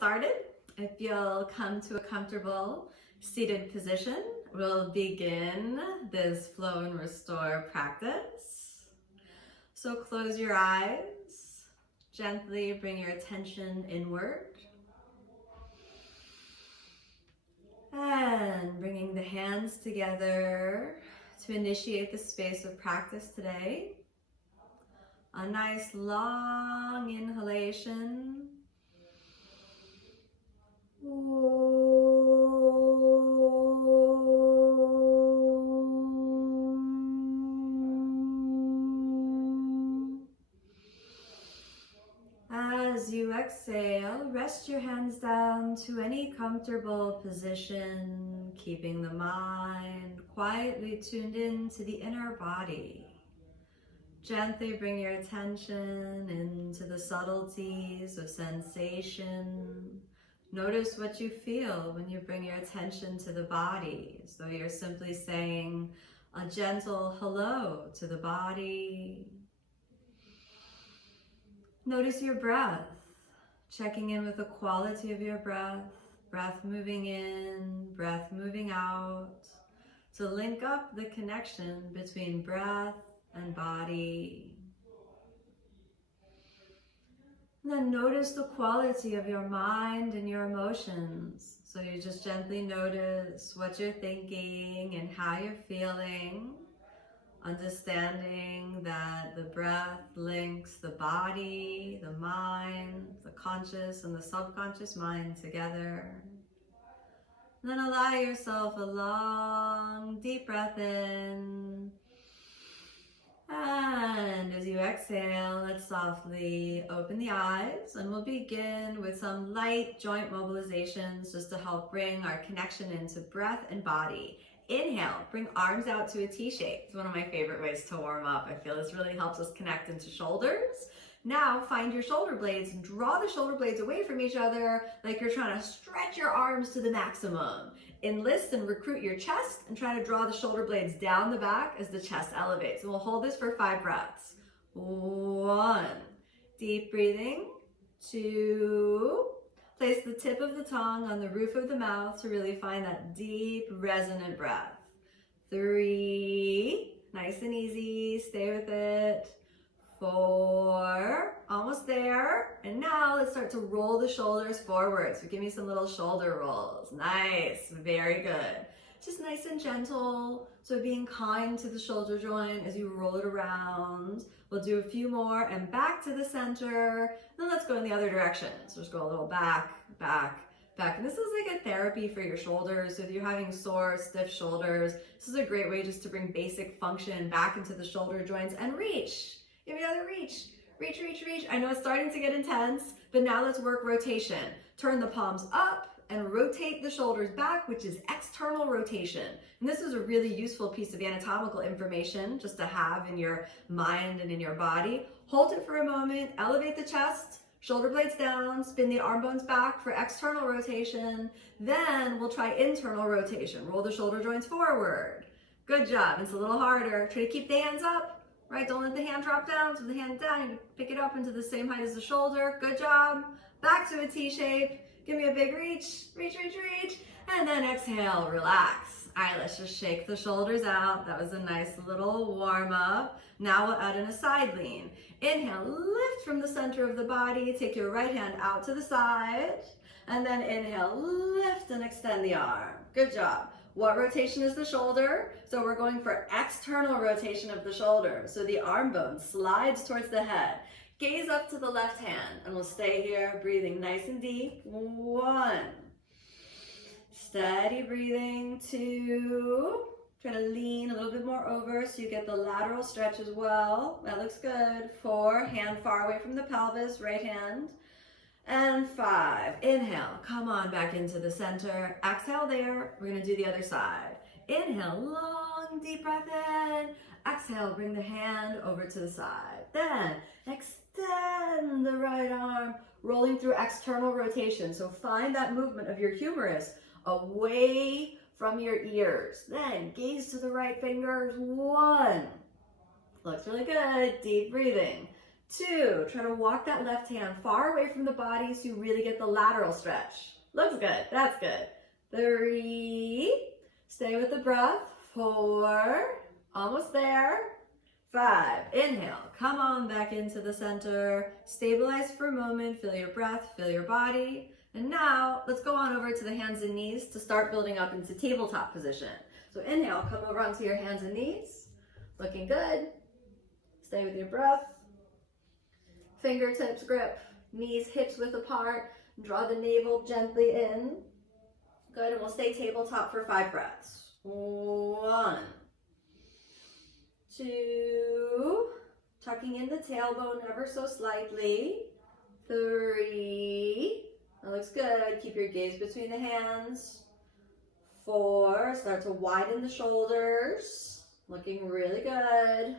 started, if you'll come to a comfortable seated position, we'll begin this flow and restore practice. So close your eyes, gently bring your attention inward. And bringing the hands together to initiate the space of practice today. A nice long inhalation. As you exhale, rest your hands down to any comfortable position, keeping the mind quietly tuned in to the inner body. Gently bring your attention into the subtleties of sensation. Notice what you feel when you bring your attention to the body. So you're simply saying a gentle hello to the body. Notice your breath, checking in with the quality of your breath, breath moving in, breath moving out, to link up the connection between breath and body. And then notice the quality of your mind and your emotions. So you just gently notice what you're thinking and how you're feeling, understanding that the breath links the body, the mind, the conscious and the subconscious mind together. And then allow yourself a long, deep breath in. And as you exhale, let's softly open the eyes, and we'll begin with some light joint mobilizations just to help bring our connection into breath and body. Inhale, bring arms out to a T shape. It's one of my favorite ways to warm up. I feel this really helps us connect into shoulders. Now find your shoulder blades and draw the shoulder blades away from each other like you're trying to stretch your arms to the maximum. Enlist and recruit your chest and try to draw the shoulder blades down the back as the chest elevates. And we'll hold this for 5 breaths. 1, deep breathing. 2, place the tip of the tongue on the roof of the mouth to really find that deep resonant breath. 3, nice and easy, stay with it. 4, almost there. And now let's start to roll the shoulders forward. So give me some little shoulder rolls. Nice, very good. Just nice and gentle. So being kind to the shoulder joint as you roll it around. We'll do a few more and back to the center. Then let's go in the other direction. So just go a little back, back, back. And this is like a therapy for your shoulders. So if you're having sore, stiff shoulders, this is a great way just to bring basic function back into the shoulder joints and reach. Give me another reach. Reach, reach, reach. I know it's starting to get intense, but now let's work rotation. Turn the palms up and rotate the shoulders back, which is external rotation. And this is a really useful piece of anatomical information just to have in your mind and in your body. Hold it for a moment, elevate the chest, shoulder blades down, spin the arm bones back for external rotation. Then we'll try internal rotation. Roll the shoulder joints forward. Good job. It's a little harder. Try to keep the hands up. Right, don't let the hand drop down. So the hand down, you pick it up into the same height as the shoulder. Good job. Back to a T shape. Give me a big reach, reach, reach, reach. And then exhale, relax. All right, let's just shake the shoulders out. That was a nice little warm up. Now we'll add in a side lean. Inhale, lift from the center of the body. Take your right hand out to the side. And then inhale, lift and extend the arm. Good job. What rotation is the shoulder? So we're going for external rotation of the shoulder. So the arm bone slides towards the head. Gaze up to the left hand, and we'll stay here, breathing nice and deep. 1. Steady breathing. 2. Try to lean a little bit more over so you get the lateral stretch as well. That looks good. 4. Hand far away from the pelvis, right hand. And 5, inhale, come on back into the center. Exhale there, we're gonna do the other side. Inhale, long, deep breath in. Exhale, bring the hand over to the side. Then extend the right arm, rolling through external rotation. So find that movement of your humerus away from your ears. Then gaze to the right fingers. 1, looks really good, deep breathing. 2, try to walk that left hand far away from the body so you really get the lateral stretch. Looks good, that's good. 3, stay with the breath. 4, almost there. 5, inhale, come on back into the center. Stabilize for a moment, feel your breath, feel your body. And now let's go on over to the hands and knees to start building up into tabletop position. So inhale, come over onto your hands and knees. Looking good. Stay with your breath. Fingertips grip, knees hips width apart. Draw the navel gently in. Good, and we'll stay tabletop for 5 breaths. 1, 2, tucking in the tailbone ever so slightly. 3, that looks good. Keep your gaze between the hands. 4, start to widen the shoulders. Looking really good.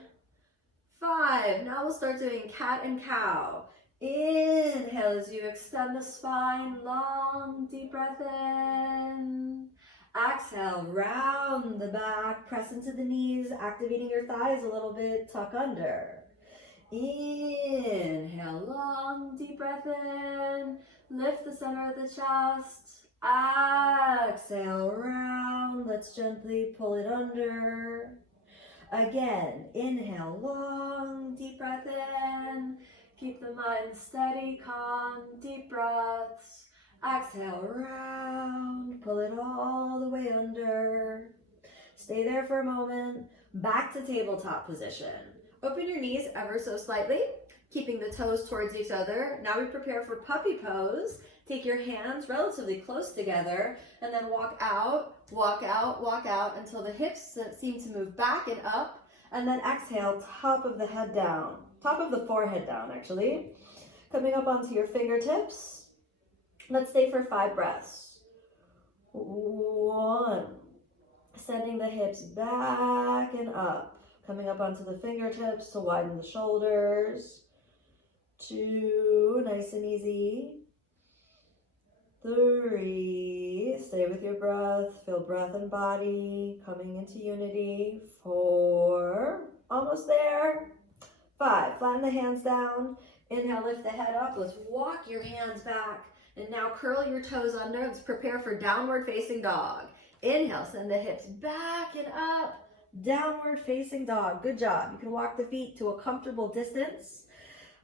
5, now we'll start doing cat and cow. Inhale as you extend the spine, long, deep breath in. Exhale, round the back, press into the knees, activating your thighs a little bit, tuck under. Inhale, long, deep breath in. Lift the center of the chest. Exhale, round. Let's gently pull it under. Again, inhale, long, deep breath in. Keep the mind steady, calm, deep breaths. Exhale, round. Pull it all the way under. Stay there for a moment. Back to tabletop position. Open your knees ever so slightly, keeping the toes towards each other. Now we prepare for puppy pose. Take your hands relatively close together and then walk out until the hips seem to move back and up. And then exhale, top of the head down, top of the forehead down actually. Coming up onto your fingertips. Let's stay for 5 breaths. 1, sending the hips back and up. Coming up onto the fingertips to widen the shoulders. 2, nice and easy. 3, stay with your breath, feel breath and body coming into unity. 4, almost there. 5, flatten the hands down. Inhale, lift the head up. Let's walk your hands back. And now curl your toes under. Let's prepare for downward facing dog. Inhale, send the hips back and up. Downward facing dog. Good job. You can walk the feet to a comfortable distance.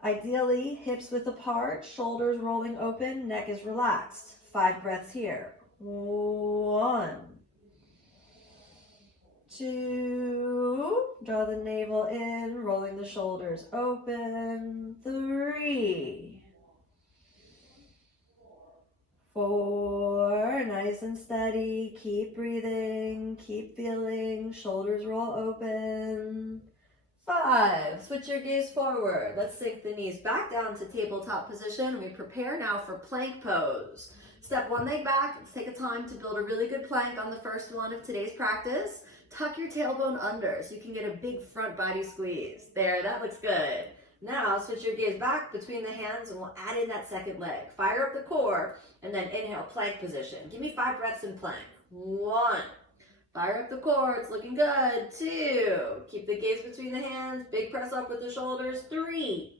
Ideally, hips width apart, shoulders rolling open, neck is relaxed. 5 breaths here. 1, 2, draw the navel in, rolling the shoulders open. 3, 4, nice and steady. Keep breathing, keep feeling, shoulders roll open. 5, switch your gaze forward. Let's sink the knees back down to tabletop position. We prepare now for plank pose. Step 1 leg back. Let's take a time to build a really good plank on the first one of today's practice. Tuck your tailbone under so you can get a big front body squeeze. There, that looks good. Now switch your gaze back between the hands and we'll add in that second leg. Fire up the core and then inhale, plank position. Give me 5 breaths in plank. 1, fire up the core, it's looking good. 2, keep the gaze between the hands, big press up with the shoulders. 3,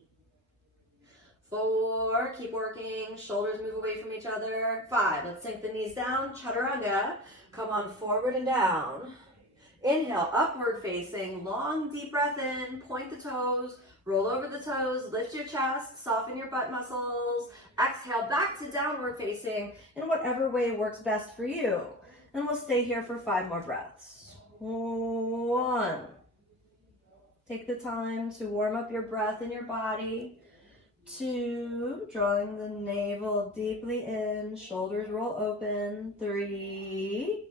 4, keep working, shoulders move away from each other. 5, let's sink the knees down, chaturanga. Come on forward and down. Inhale, upward facing, long deep breath in, point the toes, roll over the toes, lift your chest, soften your butt muscles. Exhale, back to downward facing in whatever way works best for you. And we'll stay here for 5 more breaths. 1, take the time to warm up your breath in your body. 2, drawing the navel deeply in, shoulders roll open. 3,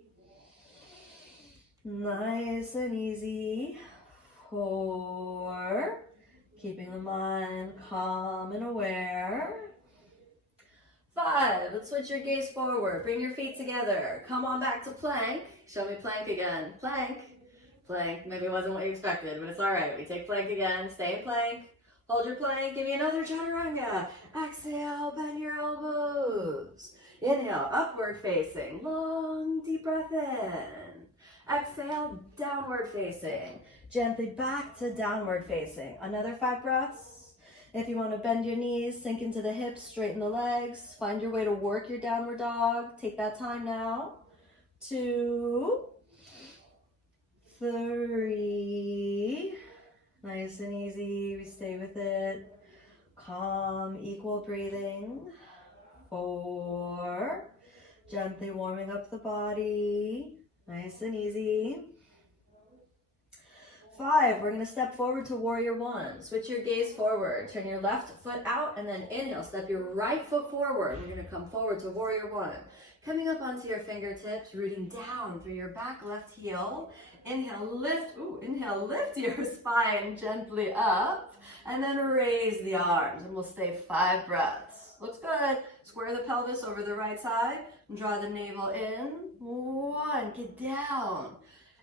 nice and easy. 4, keeping the mind calm and aware. 5, let's switch your gaze forward. Bring your feet together. Come on back to plank. Show me plank again. Plank. Plank. Maybe it wasn't what you expected, but it's all right. We take plank again. Stay in plank. Hold your plank. Give me another chaturanga. Exhale, bend your elbows. Inhale, upward facing. Long, deep breath in. Exhale, downward facing. Gently back to downward facing. Another 5 breaths. If you want to bend your knees, sink into the hips, straighten the legs, find your way to work your downward dog. Take that time now. 2, 3, nice and easy, we stay with it. Calm, equal breathing. 4, gently warming up the body, nice and easy. 5, we're gonna step forward to warrior 1. Switch your gaze forward, turn your left foot out, and then inhale, step your right foot forward. We're gonna come forward to warrior 1. Coming up onto your fingertips, rooting down through your back left heel. Inhale, lift your spine gently up, and then raise the arms, and we'll stay 5 breaths. Looks good. Square the pelvis over the right side, and draw the navel in. 1, get down.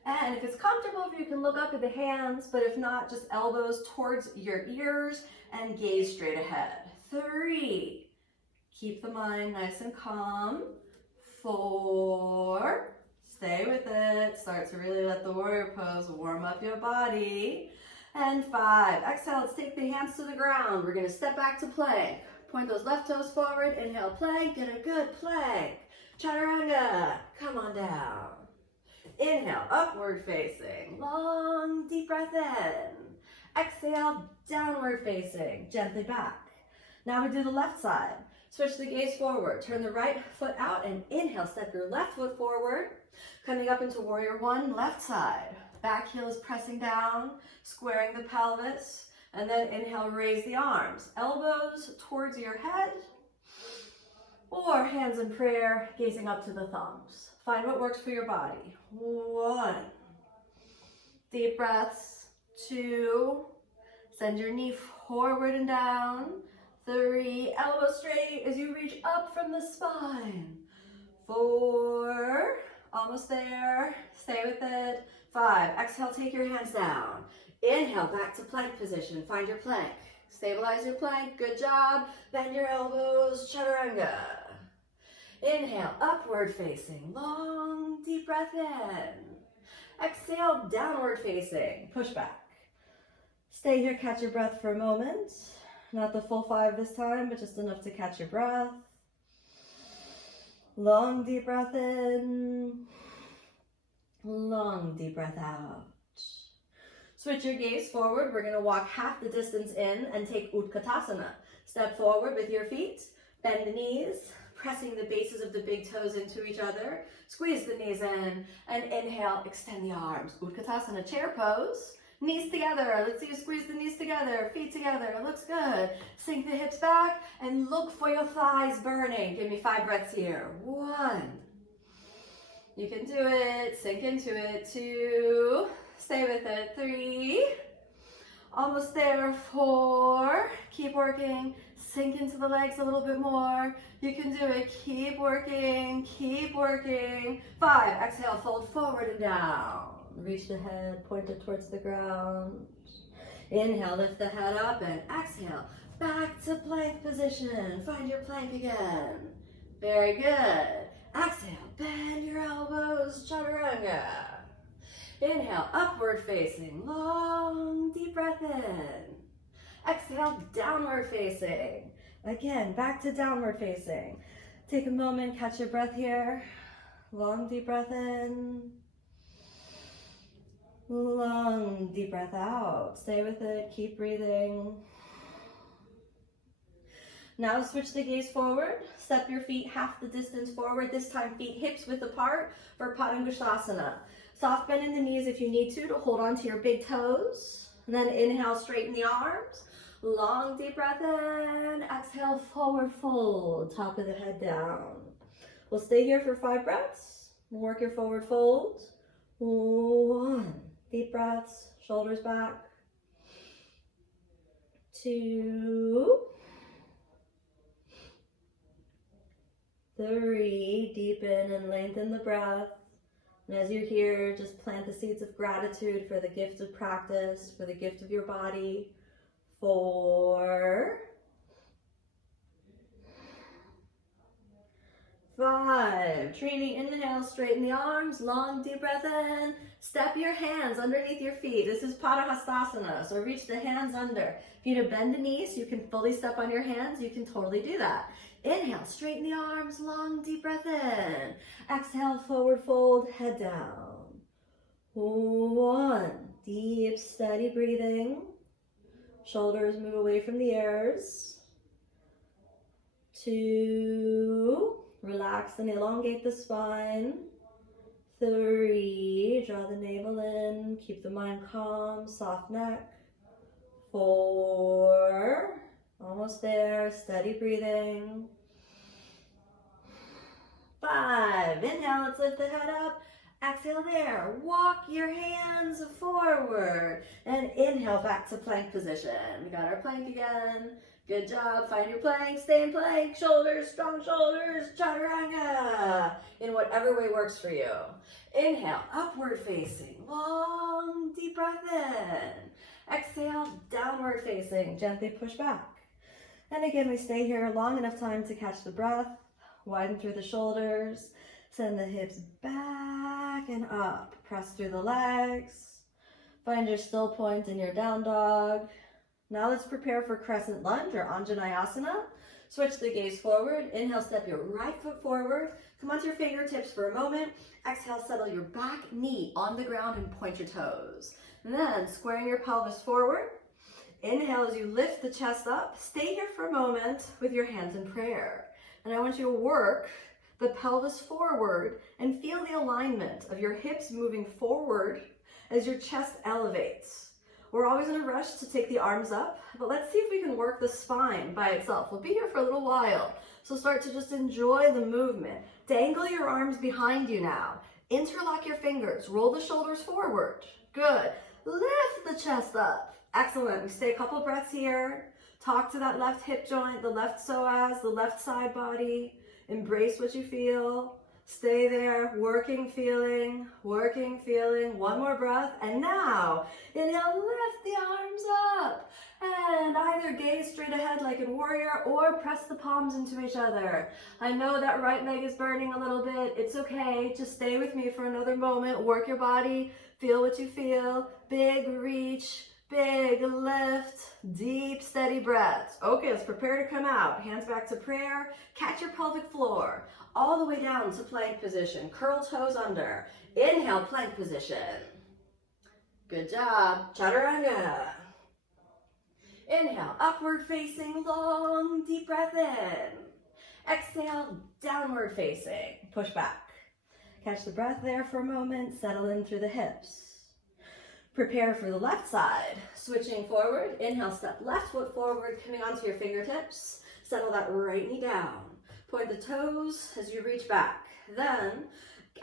And if it's comfortable, you can look up at the hands, but if not, just elbows towards your ears and gaze straight ahead. 3, keep the mind nice and calm. 4, stay with it. Start to really let the warrior pose warm up your body. And 5, exhale, let's take the hands to the ground. We're gonna step back to plank. Point those left toes forward, inhale, plank, get a good plank. Chaturanga, come on down. Inhale, upward facing, long, deep breath in. Exhale, downward facing, gently back. Now we do the left side. Switch the gaze forward, turn the right foot out and inhale, step your left foot forward. Coming up into warrior 1, left side. Back heel is pressing down, squaring the pelvis, and then inhale, raise the arms. Elbows towards your head, or hands in prayer, gazing up to the thumbs. Find what works for your body. 1, deep breaths. 2, send your knee forward and down. 3, elbow straight as you reach up from the spine. 4, almost there, stay with it. 5, exhale, take your hands down. Inhale, back to plank position, find your plank. Stabilize your plank, good job. Bend your elbows, chaturanga. Inhale, upward facing, long, deep breath in. Exhale, downward facing, push back. Stay here, catch your breath for a moment. Not the full 5 this time, but just enough to catch your breath. Long, deep breath in. Long, deep breath out. Switch your gaze forward. We're going to walk half the distance in and take Utkatasana. Step forward with your feet. Bend the knees, pressing the bases of the big toes into each other. Squeeze the knees in and inhale, extend the arms. Utkatasana, chair pose. Knees together. Let's see you squeeze the knees together, feet together. Looks good. Sink the hips back and look for your thighs burning. Give me 5 breaths here. 1. You can do it. Sink into it. 2. Stay with it. 3. Almost there. 4. Keep working. Sink into the legs a little bit more. You can do it. Keep working. Keep working. 5. Exhale. Fold forward and down. Reach the head, point it towards the ground. Inhale, lift the head up and exhale. Back to plank position. Find your plank again. Very good. Exhale, bend your elbows, chaturanga. Inhale, upward facing, long, deep breath in. Exhale, downward facing. Again, back to downward facing. Take a moment, catch your breath here. Long, deep breath in. Long, deep breath out. Stay with it. Keep breathing. Now switch the gaze forward. Step your feet half the distance forward. This time feet hips width apart for Padangusthasana. Soft bend in the knees if you need to hold on to your big toes. And then inhale, straighten the arms. Long, deep breath in. Exhale, forward fold. Top of the head down. We'll stay here for 5 breaths. Work your forward fold. 1. Deep breaths, shoulders back. 2. 3, deepen and lengthen the breath. And as you're here, just plant the seeds of gratitude for the gift of practice, for the gift of your body. 4. 5. Trini, inhale, straighten the arms, long deep breath in. Step your hands underneath your feet. This is Padahastasana, so reach the hands under. If you need to bend the knees, you can fully step on your hands. You can totally do that. Inhale, straighten the arms, long deep breath in. Exhale, forward fold, head down. 1, deep, steady breathing. Shoulders move away from the ears. 2, relax and elongate the spine. 3, draw the navel in, keep the mind calm, soft neck. 4, almost there, steady breathing. 5, inhale, let's lift the head up. Exhale there, walk your hands forward. And inhale, back to plank position. We got our plank again. Good job, find your plank, stay in plank, shoulders, strong shoulders, chaturanga. In whatever way works for you. Inhale, upward facing, long, deep breath in. Exhale, downward facing, gently push back. And again, we stay here long enough time to catch the breath, widen through the shoulders, send the hips back and up, press through the legs, find your still point in your down dog. Now let's prepare for crescent lunge or Anjaneyasana. Switch the gaze forward. Inhale, step your right foot forward. Come onto your fingertips for a moment. Exhale, settle your back knee on the ground and point your toes. And then squaring your pelvis forward. Inhale as you lift the chest up. Stay here for a moment with your hands in prayer. And I want you to work the pelvis forward and feel the alignment of your hips moving forward as your chest elevates. We're always in a rush to take the arms up, but let's see if we can work the spine by itself. We'll be here for a little while, so start to just enjoy the movement. Dangle your arms behind you now. Interlock your fingers. Roll the shoulders forward. Good. Lift the chest up. Excellent. We stay a couple breaths here. Talk to that left hip joint, the left psoas, the left side body. Embrace what you feel. Stay there, working, feeling. One more breath. And now, inhale, lift the arms up. And either gaze straight ahead like in warrior or press the palms into each other. I know that right leg is burning a little bit. It's okay. Just stay with me for another moment. Work your body. Feel what you feel. Big reach. Big lift, deep, steady breaths. Okay, let's prepare to come out. Hands back to prayer. Catch your pelvic floor. All the way down to plank position. Curl toes under. Inhale, plank position. Good job. Chaturanga. Inhale, upward facing, long, deep breath in. Exhale, downward facing. Push back. Catch the breath there for a moment. Settle in through the hips. Prepare for the left side. Switching forward. Inhale, step left foot forward, coming onto your fingertips. Settle that right knee down. Point the toes as you reach back. Then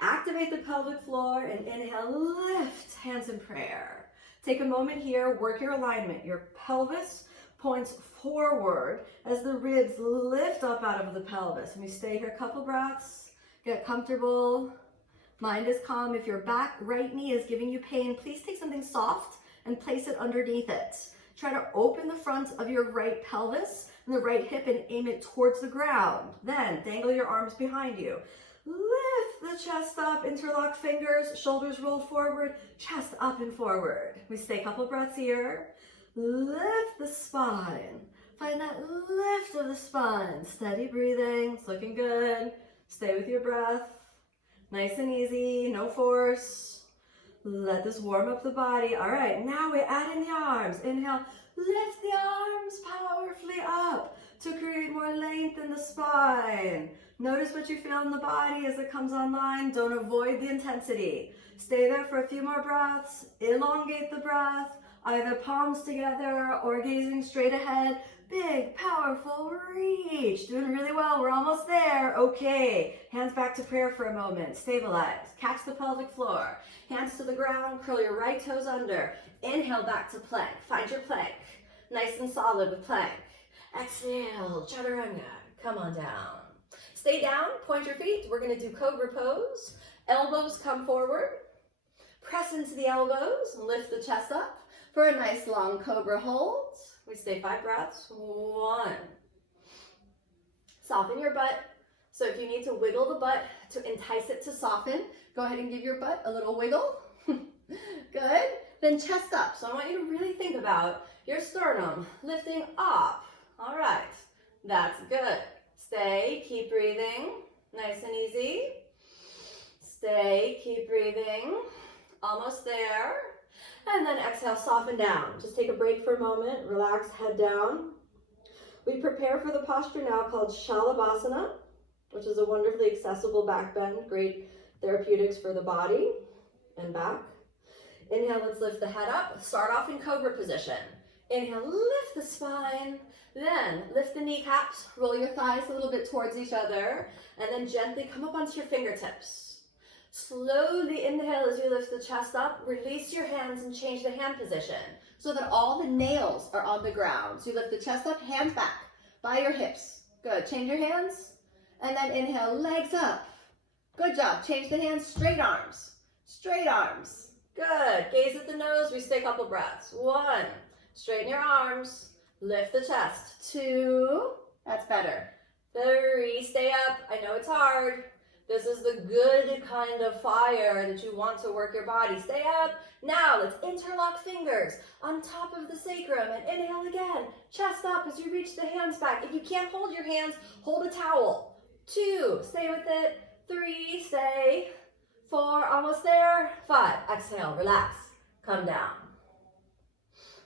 activate the pelvic floor and inhale, lift, hands in prayer. Take a moment here, work your alignment. Your pelvis points forward as the ribs lift up out of the pelvis. And we stay here a couple breaths, get comfortable. Mind is calm. If your back right knee is giving you pain, please take something soft and place it underneath it. Try to open the front of your right pelvis and the right hip and aim it towards the ground. Then dangle your arms behind you. Lift the chest up, interlock fingers, shoulders roll forward, chest up and forward. We stay a couple breaths here. Lift the spine. Find that lift of the spine. Steady breathing. It's looking good. Stay with your breath. Nice and easy, no force. Let this warm up the body. All right, now we add in the arms. Inhale, lift the arms powerfully up to create more length in the spine. Notice what you feel in the body as it comes online. Don't avoid the intensity. Stay there for a few more breaths. Elongate the breath, either palms together or gazing straight ahead. Big, powerful reach. Doing really well. We're almost there. Okay. Hands back to prayer for a moment. Stabilize. Catch the pelvic floor. Hands to the ground. Curl your right toes under. Inhale back to plank. Find your plank. Nice and solid with plank. Exhale. Chaturanga. Come on down. Stay down. Point your feet. We're going to do Cobra Pose. Elbows come forward. Press into the elbows. Lift the chest up for a nice long Cobra hold. We stay 5 breaths. 1. Soften your butt. So if you need to wiggle the butt to entice it to soften, go ahead and give your butt a little wiggle. Good. Then chest up. So I want you to really think about your sternum lifting up. All right. That's good. Stay. Keep breathing. Nice and easy. Stay. Keep breathing. Almost there. And then exhale, soften down. Just take a break for a moment. Relax, head down. We prepare for the posture now called Shalabhasana, which is a wonderfully accessible back bend. Great therapeutics for the body and back. Inhale, let's lift the head up. Start off in Cobra Position. Inhale, lift the spine. Then lift the kneecaps. Roll your thighs a little bit towards each other. And then gently come up onto your fingertips. Slowly inhale as you lift the chest up. Release your hands and change the hand position so that all the nails are on the ground. So you lift the chest up, hands back by your hips. Good. Change your hands. And then inhale, legs up. Good job. Change the hands, straight arms. Straight arms. Good. Gaze at the nose. We stay a couple breaths. 1. Straighten your arms. Lift the chest. 2. That's better. 3. Stay up. I know it's hard. This is the good kind of fire that you want to work your body. Stay up. Now let's interlock fingers on top of the sacrum and inhale again. Chest up as you reach the hands back. If you can't hold your hands, hold a towel. 2. Stay with it. 3. Stay. 4, almost there. 5, exhale, relax, come down.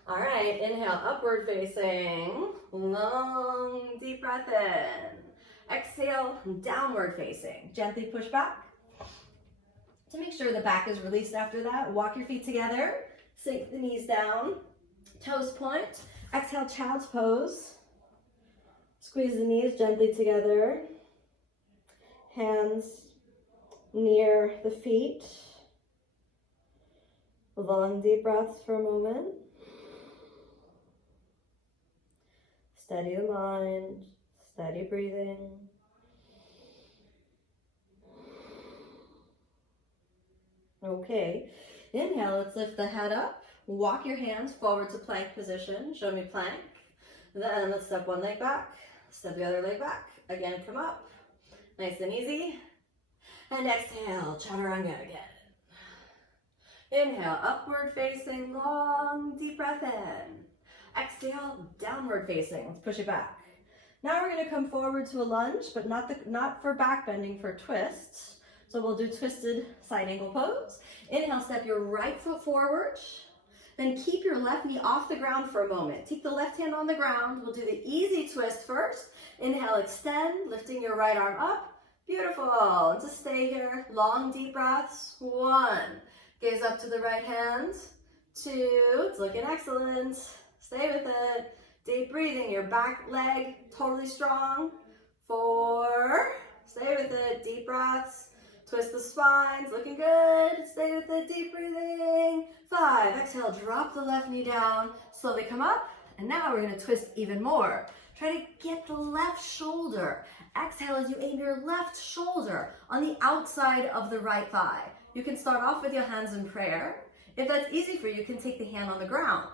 All right, inhale, upward facing, long, deep breath in. Exhale, downward facing. Gently push back. To make sure the back is released after that, walk your feet together, sink the knees down, toes point. Exhale, child's pose. Squeeze the knees gently together. Hands near the feet. Long deep breaths for a moment. Steady the mind, steady breathing. Okay, inhale, let's lift the head up. Walk your hands forward to plank position. Show me plank. Then let's step one leg back, step the other leg back. Again, come up. Nice and easy. And exhale, chaturanga again. Inhale, upward facing, long, deep breath in. Exhale, downward facing. Let's push it back. Now we're going to come forward to a lunge, but not for back bending, for twists. So we'll do twisted side angle pose. Inhale, step your right foot forward. Then keep your left knee off the ground for a moment. Take the left hand on the ground. We'll do the easy twist first. Inhale, extend, lifting your right arm up. Beautiful. Just stay here. Long, deep breaths. 1. Gaze up to the right hand. 2. It's looking excellent. Stay with it. Deep breathing. Your back leg totally strong. 4. Stay with it. Deep breaths. Twist the spines. Looking good. Stay with it. Deep breathing. 5. Exhale. Drop the left knee down. Slowly come up. And now we're going to twist even more. Try to get the left shoulder. Exhale as you aim your left shoulder on the outside of the right thigh. You can start off with your hands in prayer. If that's easy for you, you can take the hand on the ground.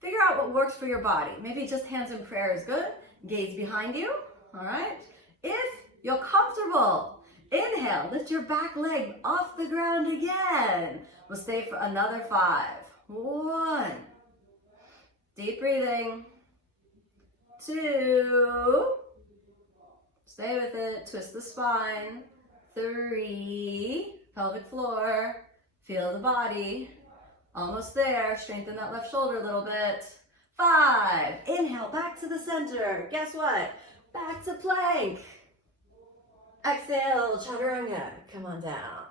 Figure out what works for your body. Maybe just hands in prayer is good. Gaze behind you. All right. If you're comfortable, inhale, lift your back leg off the ground again. We'll stay for another 5. 1. Deep breathing. 2. Stay with it. Twist the spine. 3. Pelvic floor. Feel the body. Almost there. Strengthen that left shoulder a little bit. 5. Inhale, back to the center. Guess what? Back to plank. Exhale, chaturanga. Come on down.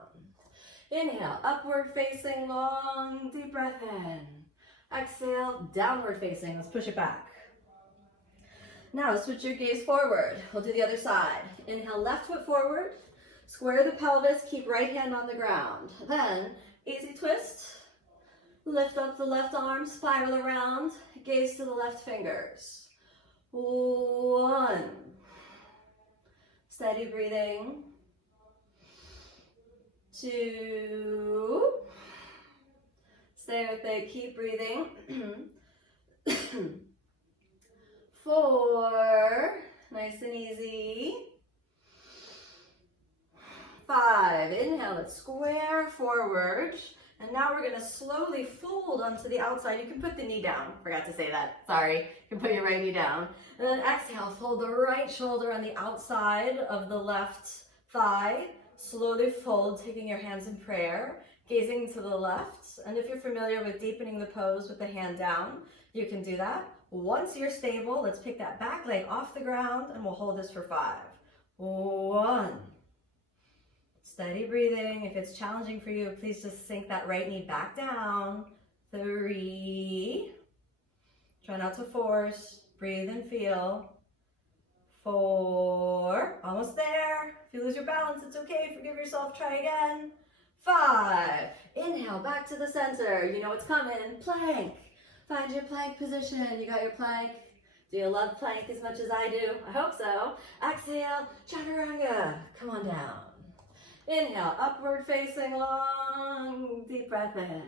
Inhale, upward facing, long, deep breath in. Exhale, downward facing. Let's push it back. Now switch your gaze forward. We'll do the other side. Inhale, left foot forward. Square the pelvis. Keep right hand on the ground. Then, easy twist. Lift up the left arm, spiral around. Gaze to the left fingers. 1. Steady breathing. 2. Stay with it. Keep breathing. 4. Nice and easy. 5. Inhale, let's square forward. And now we're gonna slowly fold onto the outside. You can put the knee down. Forgot to say that, sorry. You can put your right knee down. And then exhale, fold the right shoulder on the outside of the left thigh. Slowly fold, taking your hands in prayer, gazing to the left. And if you're familiar with deepening the pose with the hand down, you can do that. Once you're stable, let's pick that back leg off the ground and we'll hold this for 5. 1. Steady breathing. If it's challenging for you, please just sink that right knee back down. 3. Try not to force. Breathe and feel. 4. Almost there. If you lose your balance, it's okay. Forgive yourself. Try again. 5. Inhale, back to the center. You know what's coming. Plank. Find your plank position. You got your plank. Do you love plank as much as I do? I hope so. Exhale, chaturanga. Come on down. Inhale, upward facing, long, deep breath in.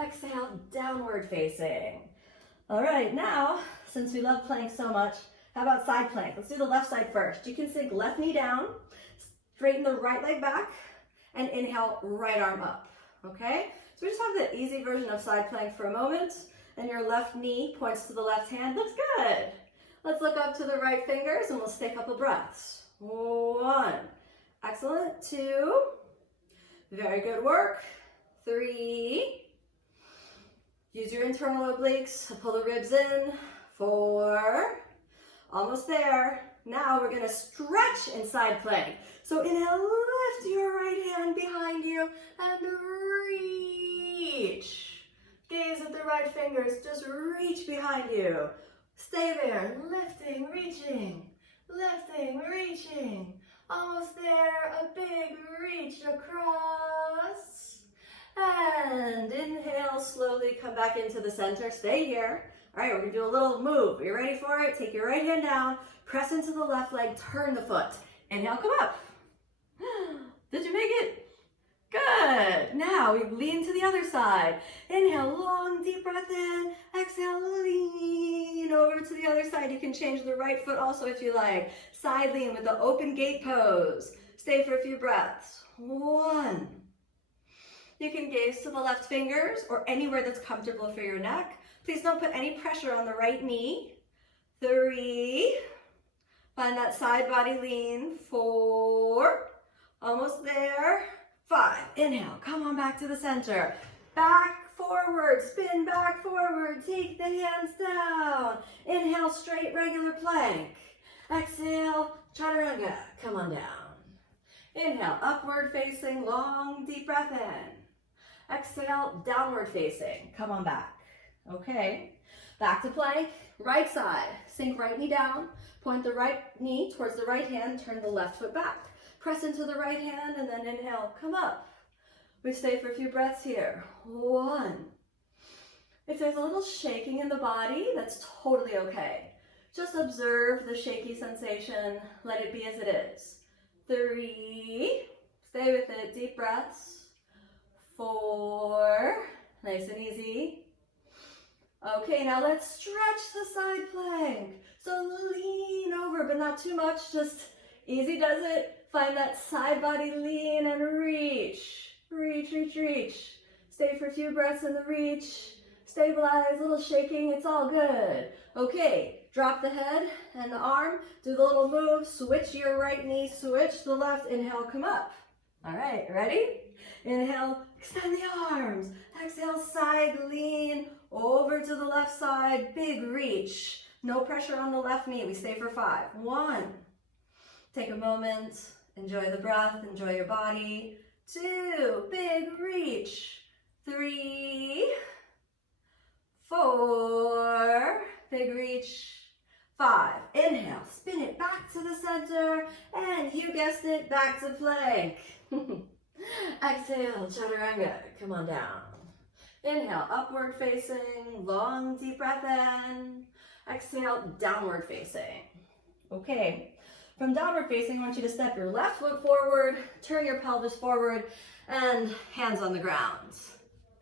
Exhale, downward facing. All right, now, since we love plank so much, how about side plank? Let's do the left side first. You can sink left knee down, straighten the right leg back, and inhale, right arm up, okay? So we just have the easy version of side plank for a moment, and your left knee points to the left hand. Looks good. Let's look up to the right fingers, and we'll stay a couple breaths. 1. Excellent. 2. Very good work. 3. Use your internal obliques to pull the ribs in. 4. Almost there. Now we're going to stretch in side plank. So inhale, lift your right hand behind you and reach. Gaze at the right fingers. Just reach behind you. Stay there. Lifting, reaching. Lifting, reaching. Almost there, a big reach across. And inhale, slowly come back into the center. Stay here. All right, we're gonna do a little move. Are you ready for it? Take your right hand down, press into the left leg, turn the foot. Inhale, come up. Did you make it? Good. Now we lean to the other side. Inhale, long, deep breath in. Exhale, lean over to the other side. You can change the right foot also if you like. Side lean with the open gate pose. Stay for a few breaths. 1. You can gaze to the left fingers or anywhere that's comfortable for your neck. Please don't put any pressure on the right knee. 3. Find that side body lean. 4. Almost there. 5. Inhale, come on back to the center. Back, forward, spin back, forward. Take the hands down. Inhale, straight, regular plank. Exhale, chaturanga. Come on down. Inhale, upward facing, long, deep breath in. Exhale, downward facing. Come on back. Okay. Back to plank, right side. Sink right knee down. Point the right knee towards the right hand. Turn the left foot back. Press into the right hand and then inhale, come up. We stay for a few breaths here. 1. If there's a little shaking in the body, that's totally okay. Just observe the shaky sensation. Let it be as it is. 3. Stay with it. Deep breaths. 4. Nice and easy. Okay, now let's stretch the side plank. So lean over, but not too much. Just easy does it. Find that side body lean and reach. Reach, reach, reach. Stay for a few breaths in the reach. Stabilize, a little shaking, it's all good. Okay, drop the head and the arm. Do the little move. Switch your right knee, switch the left. Inhale, come up. All right, ready? Inhale, extend the arms. Exhale, side lean over to the left side. Big reach. No pressure on the left knee. We stay for 5. 1. Take a moment. Enjoy the breath, enjoy your body. 2, big reach. 3, 4, big reach. 5, inhale, spin it back to the center, and you guessed it, back to plank. Exhale, chaturanga, come on down. Inhale, upward facing, long, deep breath in. Exhale, downward facing. Okay. From downward facing, I want you to step your left foot forward, turn your pelvis forward, and hands on the ground.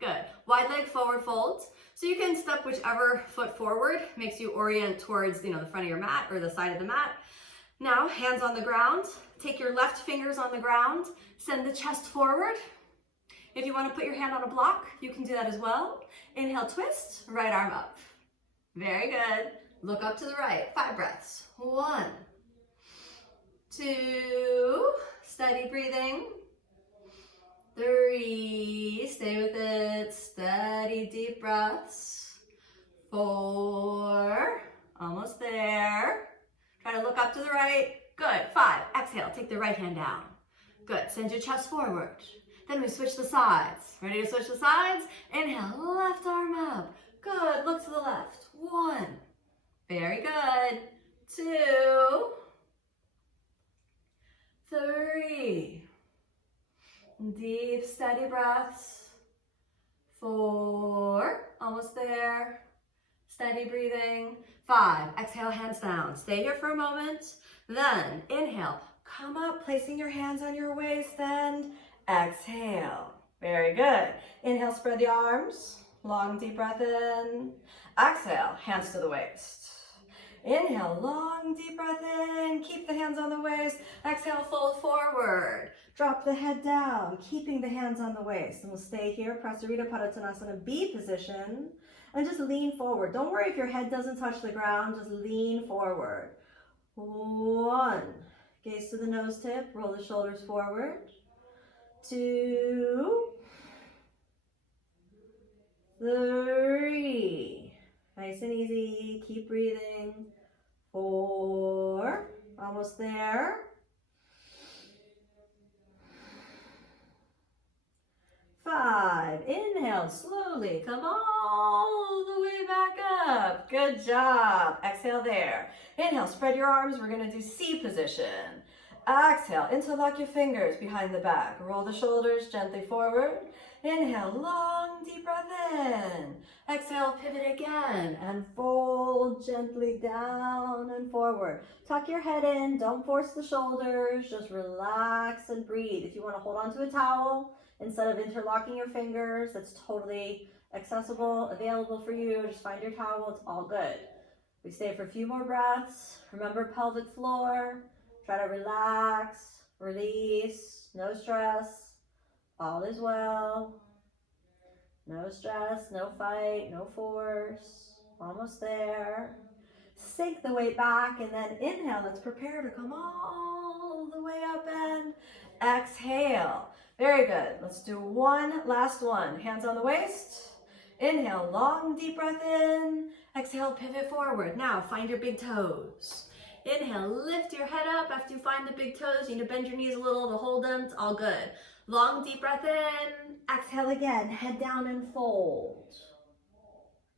Good. Wide leg forward fold. So you can step whichever foot forward makes you orient towards, the front of your mat or the side of the mat. Now, hands on the ground. Take your left fingers on the ground. Send the chest forward. If you want to put your hand on a block, you can do that as well. Inhale, twist, right arm up. Very good. Look up to the right. 5 breaths. 1, 2, steady breathing. 3, stay with it, steady deep breaths. 4, almost there. Try to look up to the right. Good. 5, exhale, take the right hand down. Good, send your chest forward. Then we switch the sides. Ready to switch the sides? Inhale, left arm up. Good, look to the left. 1, very good. 2, 3, deep, steady breaths. 4, almost there. Steady breathing. 5, exhale, hands down. Stay here for a moment. Then inhale, come up, placing your hands on your waist, and exhale. Very good. Inhale, spread the arms. Long, deep breath in. Exhale, hands to the waist. Inhale, long, deep breath in. Keep the hands on the waist. Exhale, fold forward. Drop the head down, keeping the hands on the waist. And we'll stay here, Prasarita Padottanasana, B position. And just lean forward. Don't worry if your head doesn't touch the ground. Just lean forward. 1, gaze to the nose tip. Roll the shoulders forward. 2, 3. Nice and easy. Keep breathing. 4, almost there. 5, inhale slowly, come all the way back up. Good job. Exhale there. Inhale, spread your arms. We're going to do C position. Exhale, interlock your fingers behind the back. Roll the shoulders gently forward. Inhale, long, deep breath in. Exhale, pivot again and fold gently down and forward. Tuck your head in. Don't force the shoulders. Just relax and breathe. If you want to hold on to a towel, instead of interlocking your fingers, that's totally accessible, available for you. Just find your towel, it's all good. We stay for a few more breaths. Remember pelvic floor. Try to relax, release, no stress. All is well. No stress, no fight, no force. Almost there. Sink the weight back and then inhale. Let's prepare to come all the way up and exhale. Very good. Let's do one last one. Hands on the waist. Inhale, long, deep breath in. Exhale, pivot forward. Now, find your big toes. Inhale, lift your head up after you find the big toes. You need to bend your knees a little to hold them. It's all good. Long, deep breath in. Exhale again. Head down and fold.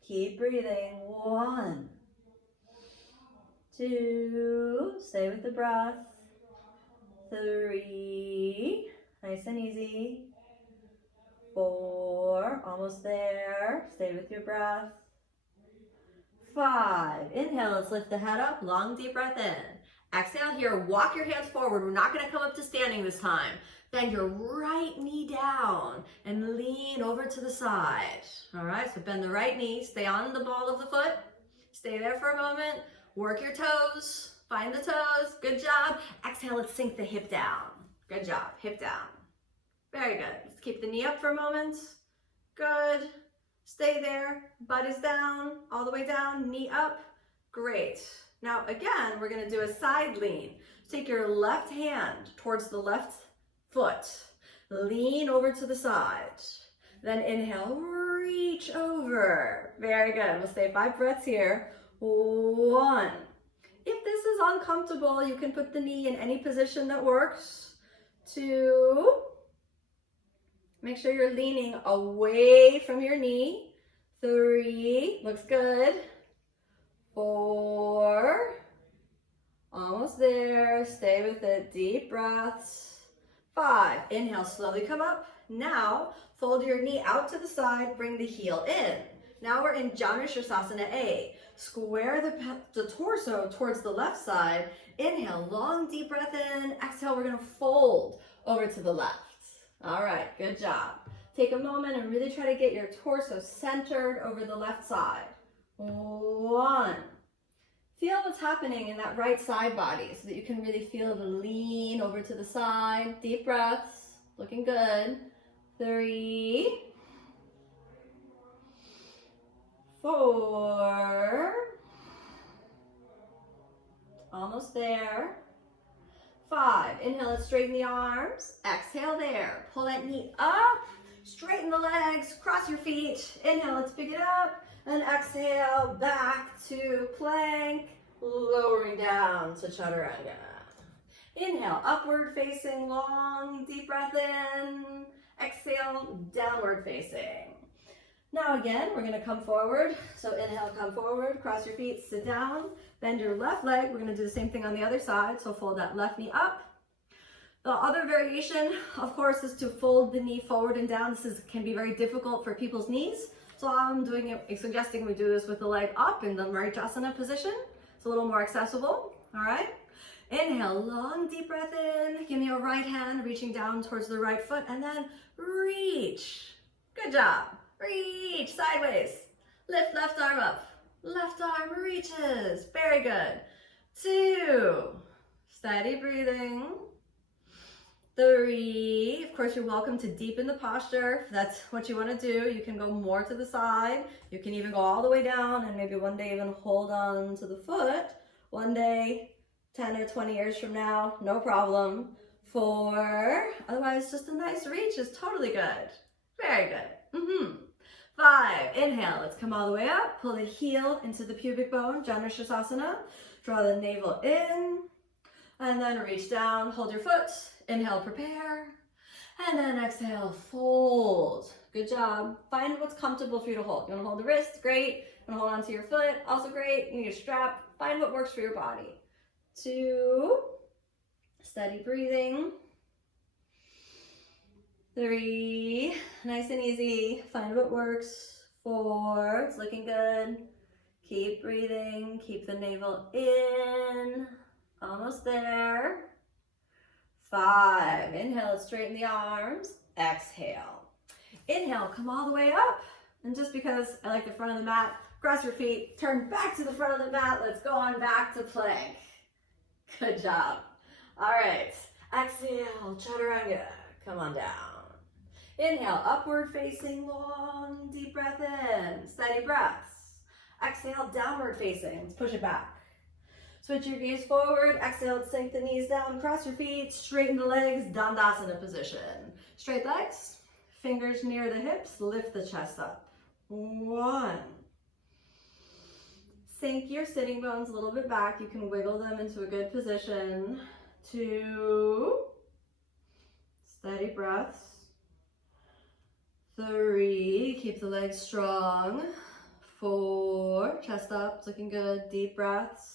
Keep breathing. 1, 2. Stay with the breath. 3. Nice and easy. 4, almost there. Stay with your breath. 5, inhale, let's lift the head up. Long, deep breath in. Exhale here, walk your hands forward. We're not gonna come up to standing this time. Bend your right knee down and lean over to the side. All right, so bend the right knee, stay on the ball of the foot. Stay there for a moment. Work your toes, find the toes. Good job. Exhale, let's sink the hip down. Good job, hip down. Very good. Let's keep the knee up for a moment. Good. Stay there. Butt is down, all the way down, knee up. Great. Now again, we're gonna do a side lean. Take your left hand towards the left foot. Lean over to the side. Then inhale, reach over. Very good. We'll stay 5 breaths here. 1. If this is uncomfortable, you can put the knee in any position that works. 2. Make sure you're leaning away from your knee. 3, looks good. 4, almost there. Stay with it. Deep breaths. 5, inhale, slowly come up. Now, fold your knee out to the side, bring the heel in. Now we're in Janu Sirsasana A. Square the torso towards the left side. Inhale, long, deep breath in. Exhale, we're gonna fold over to the left. All right, good job. Take a moment and really try to get your torso centered over the left side. 1, Feel what's happening in that right side body so that you can really feel the lean over to the side. Deep breaths, looking good. 3, 4, almost there. 5, inhale, let's straighten the arms. Exhale there, pull that knee up, straighten the legs, cross your feet. Inhale, let's pick it up. And exhale, back to plank, lowering down to chaturanga. Inhale, upward facing, long, deep breath in. Exhale, downward facing. Now again, we're gonna come forward. So inhale, come forward, cross your feet, sit down, bend your left leg. We're gonna do the same thing on the other side. So fold that left knee up. The other variation, of course, is to fold the knee forward and down. This can be very difficult for people's knees. So I'm suggesting we do this with the leg up in the Mobilizations position. It's a little more accessible, all right? Inhale, long, deep breath in. Give me your right hand, reaching down towards the right foot, and then reach. Good job. Reach sideways. Lift left arm up. Left arm reaches. Very good. 2. Steady breathing. 3, of course, you're welcome to deepen the posture. If that's what you want to do, you can go more to the side. You can even go all the way down and maybe one day even hold on to the foot. One day, 10 or 20 years from now, no problem. 4, otherwise just a nice reach is totally good. Very good. 5, inhale, let's come all the way up. Pull the heel into the pubic bone, Janushrasana. Draw the navel in, and then reach down, hold your foot. Inhale, prepare, and then exhale, fold. Good job. Find what's comfortable for you to hold. You want to hold the wrist? Great. You want to hold on to your foot? Also great. You need a strap. Find what works for your body. 2, steady breathing. 3, nice and easy. Find what works. 4, it's looking good. Keep breathing. Keep the navel in. Almost there. 5, inhale, let's straighten the arms. Exhale. Inhale, come all the way up. And just because I like the front of the mat, cross your feet, turn back to the front of the mat. Let's go on back to plank. Good job. All right, exhale, chaturanga. Come on down. Inhale, upward facing, long, deep breath in. Steady breaths. Exhale, downward facing. Let's push it back. Switch your gaze forward, exhale, sink the knees down, cross your feet, straighten the legs, Dandasana position. Straight legs, fingers near the hips, lift the chest up. 1. Sink your sitting bones a little bit back. You can wiggle them into a good position. 2. Steady breaths. 3, keep the legs strong. 4, chest up, it's looking good, deep breaths.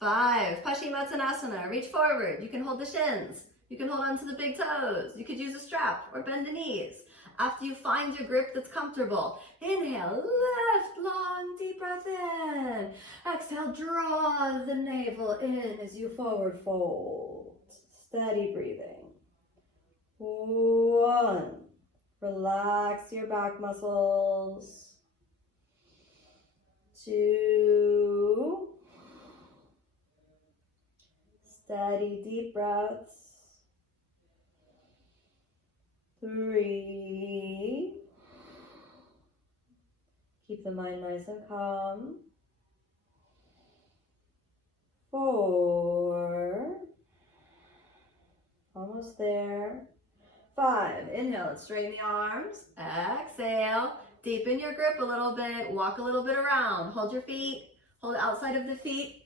5, Paschimottanasana, reach forward. You can hold the shins. You can hold on to the big toes. You could use a strap or bend the knees. After you find your grip that's comfortable, inhale, lift, long, deep breath in. Exhale, draw the navel in as you forward fold. Steady breathing. 1, relax your back muscles. 2, steady deep breaths. 3, keep the mind nice and calm. 4, almost there. 5, inhale, let's straighten the arms. Exhale, deepen your grip a little bit, walk a little bit around. Hold your feet, hold outside of the feet.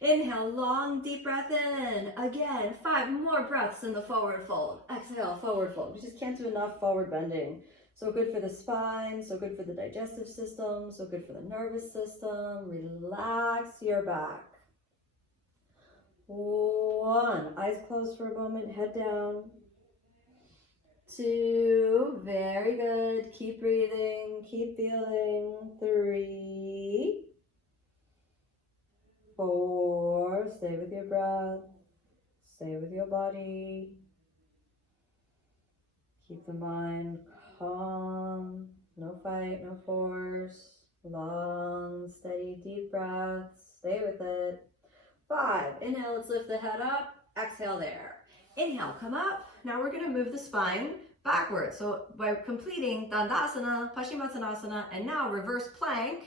Inhale, long, deep breath in. Again, 5 more breaths in the forward fold. Exhale, forward fold. We just can't do enough forward bending. So good for the spine, so good for the digestive system, so good for the nervous system. Relax your back. 1, eyes closed for a moment, head down. 2, very good. Keep breathing, keep feeling. 3, 4, stay with your breath, stay with your body. Keep the mind calm. No fight, no force. Long, steady, deep breaths. Stay with it. 5. Inhale, let's lift the head up. Exhale there. Inhale, come up. Now we're going to move the spine backwards. So by completing Dandasana, Paschimottanasana, and now reverse plank,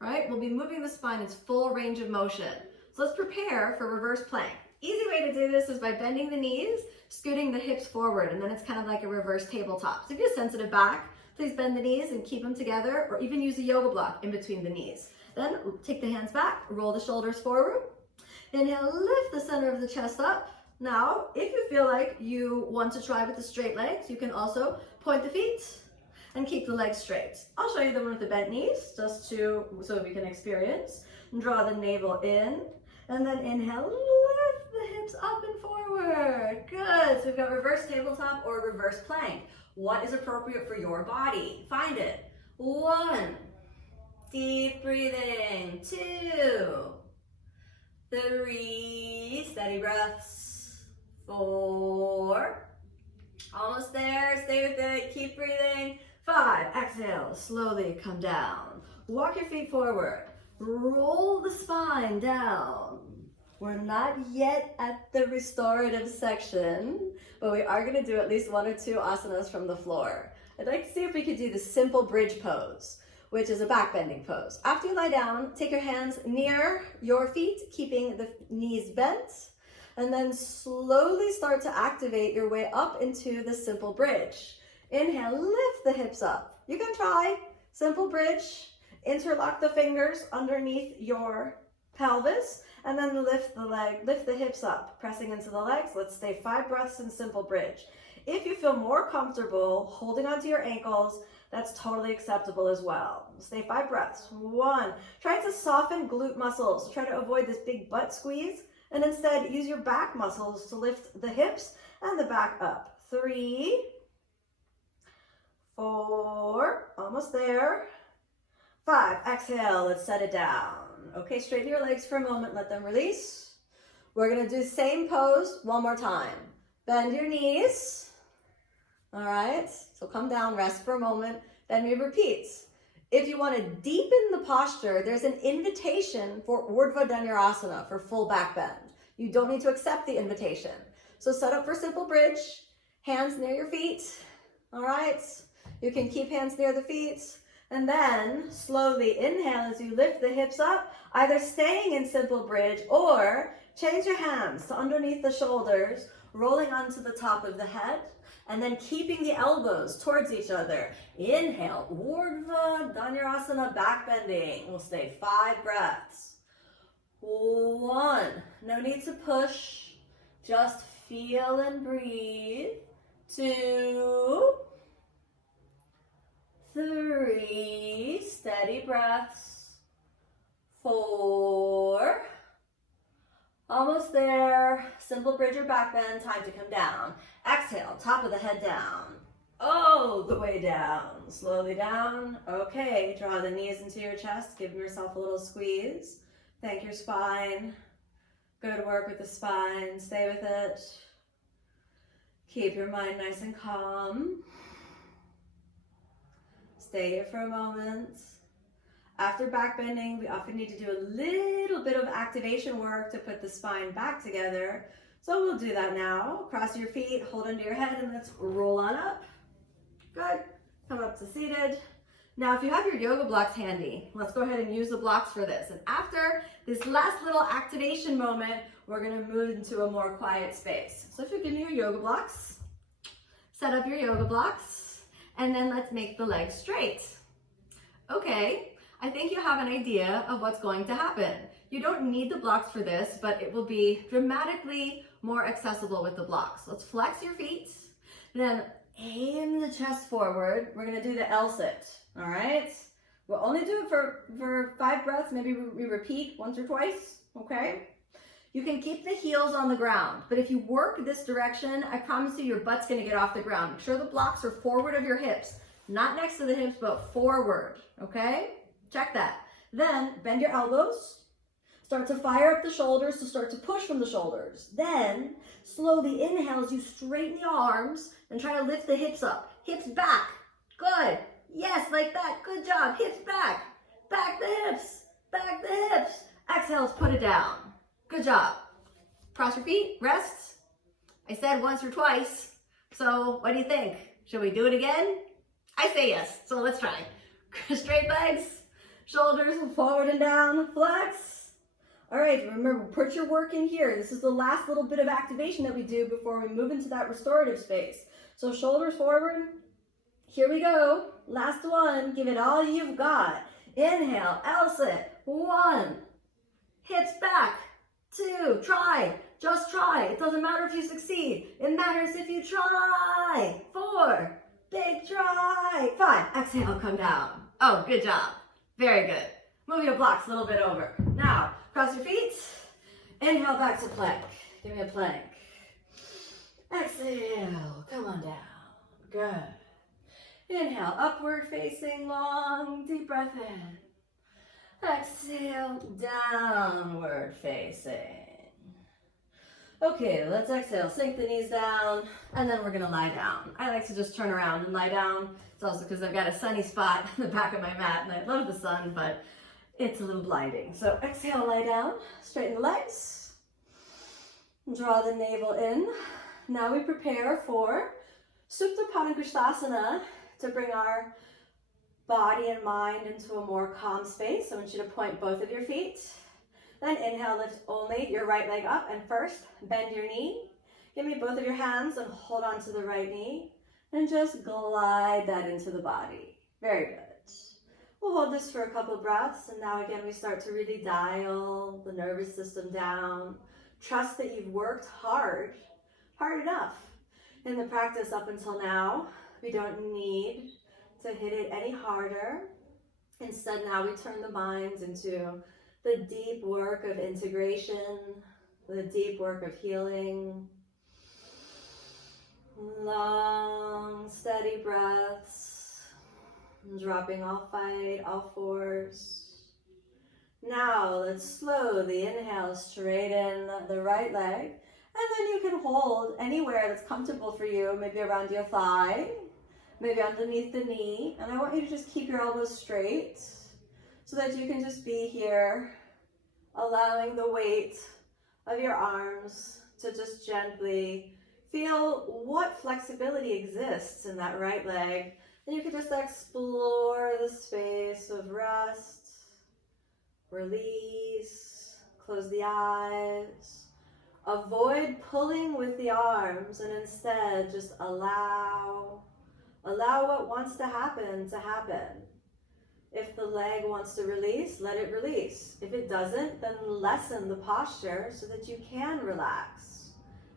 right? We'll be moving the spine its full range of motion. So let's prepare for reverse plank. Easy way to do this is by bending the knees, scooting the hips forward, and then it's kind of like a reverse tabletop. So if you have sensitive back, please bend the knees and keep them together, or even use a yoga block in between the knees. Then take the hands back, roll the shoulders forward. Inhale, lift the center of the chest up. Now, if you feel like you want to try with the straight legs, you can also point the feet and keep the legs straight. I'll show you the one with the bent knees, just so we can experience. Draw the navel in, and then inhale, lift the hips up and forward. Good, so we've got reverse tabletop or reverse plank. What is appropriate for your body? Find it. 1, deep breathing. 2, 3, steady breaths. 4, almost there, stay with it, keep breathing. 5, exhale, slowly come down. Walk your feet forward, roll the spine down. We're not yet at the restorative section, but we are gonna do at least 1 or 2 asanas from the floor. I'd like to see if we could do the simple bridge pose, which is a back bending pose. After you lie down, take your hands near your feet, keeping the knees bent, and then slowly start to activate your way up into the simple bridge. Inhale, lift the hips up. You can try simple bridge, interlock the fingers underneath your pelvis, and then lift the hips up, pressing into the legs. Let's stay 5 breaths in simple bridge. If you feel more comfortable holding onto your ankles, that's totally acceptable as well. Stay 5 breaths. 1, try to soften glute muscles. Try to avoid this big butt squeeze, and instead use your back muscles to lift the hips and the back up. 3, 4, almost there. 5, exhale, let's set it down. Okay, straighten your legs for a moment, let them release. We're gonna do the same pose one more time. Bend your knees. All right, so come down, rest for a moment, then we repeat. If you wanna deepen the posture, there's an invitation for Urdhva Dhanurasana, for full back bend. You don't need to accept the invitation. So set up for simple bridge, hands near your feet, all right? You can keep hands near the feet, and then slowly inhale as you lift the hips up, either staying in simple bridge or change your hands to underneath the shoulders, rolling onto the top of the head, and then keeping the elbows towards each other. Inhale, Urdhva Dhanurasana, back bending. We'll stay 5 breaths. 1, no need to push, just feel and breathe. 2, 3, steady breaths. 4, almost there. Simple bridge or back bend, time to come down. Exhale, top of the head down. All the way down, slowly down. Okay, draw the knees into your chest, give yourself a little squeeze. Thank your spine. Go to work with the spine, stay with it. Keep your mind nice and calm. Stay here for a moment. After back bending, we often need to do a little bit of activation work to put the spine back together. So we'll do that now. Cross your feet, hold under your head, and let's roll on up. Good. Come up to seated. Now, if you have your yoga blocks handy, let's go ahead and use the blocks for this. And after this last little activation moment, we're gonna move into a more quiet space. So if you give me your yoga blocks, set up your yoga blocks, and then let's make the legs straight. Okay, I think you have an idea of what's going to happen. You don't need the blocks for this, but it will be dramatically more accessible with the blocks. Let's flex your feet, then aim the chest forward. We're gonna do the L-sit, all right? We'll only do it for 5 breaths. Maybe we repeat once or twice, okay? You can keep the heels on the ground, but if you work this direction, I promise you your butt's gonna get off the ground. Make sure the blocks are forward of your hips, not next to the hips, but forward, okay? Check that. Then bend your elbows. Start to fire up the shoulders, to start to push from the shoulders. Then slowly inhale as you straighten the arms and try to lift the hips up. Hips back. Good. Yes, like that. Good job. Hips back. Back the hips. Back the hips. Exhale, let's put it down. Good job. Cross your feet, rest. I said once or twice. So what do you think? Should we do it again? I say yes, so let's try. Straight legs, shoulders forward and down, flex. All right, remember, put your work in here. This is the last little bit of activation that we do before we move into that restorative space. So shoulders forward. Here we go. Last one. Give it all you've got. Inhale, L-sit. 1. Hips back. 2. Try. Just try. It doesn't matter if you succeed. It matters if you try. 4. Big try. 5. Exhale, come down. Oh, good job. Very good. Move your blocks a little bit over. Now, cross your feet. Inhale back to plank. Give me a plank. Exhale. Come on down. Good. Inhale, upward facing long, deep breath in. Exhale, downward facing. Okay, let's exhale, sink the knees down, and then we're gonna lie down. I like to just turn around and lie down. It's also because I've got a sunny spot in the back of my mat, and I love the sun, but it's a little blinding. So exhale, lie down, straighten the legs, draw the navel in. Now we prepare for Supta Padangusthasana, to bring our body and mind into a more calm space. I want you to point both of your feet. Then inhale, lift only your right leg up. And first, bend your knee. Give me both of your hands and hold on to the right knee. And just glide that into the body. Very good. We'll hold this for a couple breaths. And now again, we start to really dial the nervous system down. Trust that you've worked hard enough in the practice up until now. We don't need to hit it any harder. Instead, now we turn the mind into the deep work of integration, the deep work of healing. Long, steady breaths, dropping all fight, all force. Now, let's slowly inhale, straighten the right leg, and then you can hold anywhere that's comfortable for you, maybe around your thigh, maybe underneath the knee, and I want you to just keep your elbows straight so that you can just be here, allowing the weight of your arms to just gently feel what flexibility exists in that right leg. And you can just explore the space of rest, release, close the eyes. Avoid pulling with the arms and instead just allow what wants to happen to happen. If the leg wants to release, let it release. If it doesn't, then lessen the posture so that you can relax.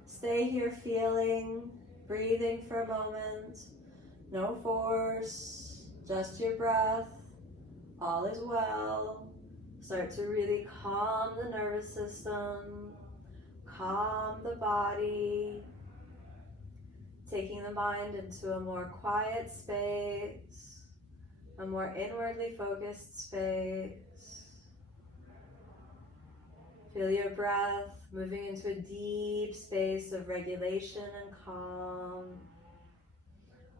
Stay here feeling, breathing for a moment. No force, just your breath. All is well. Start to really calm the nervous system, calm the body, taking the mind into a more quiet space, a more inwardly focused space. Feel your breath moving into a deep space of regulation and calm.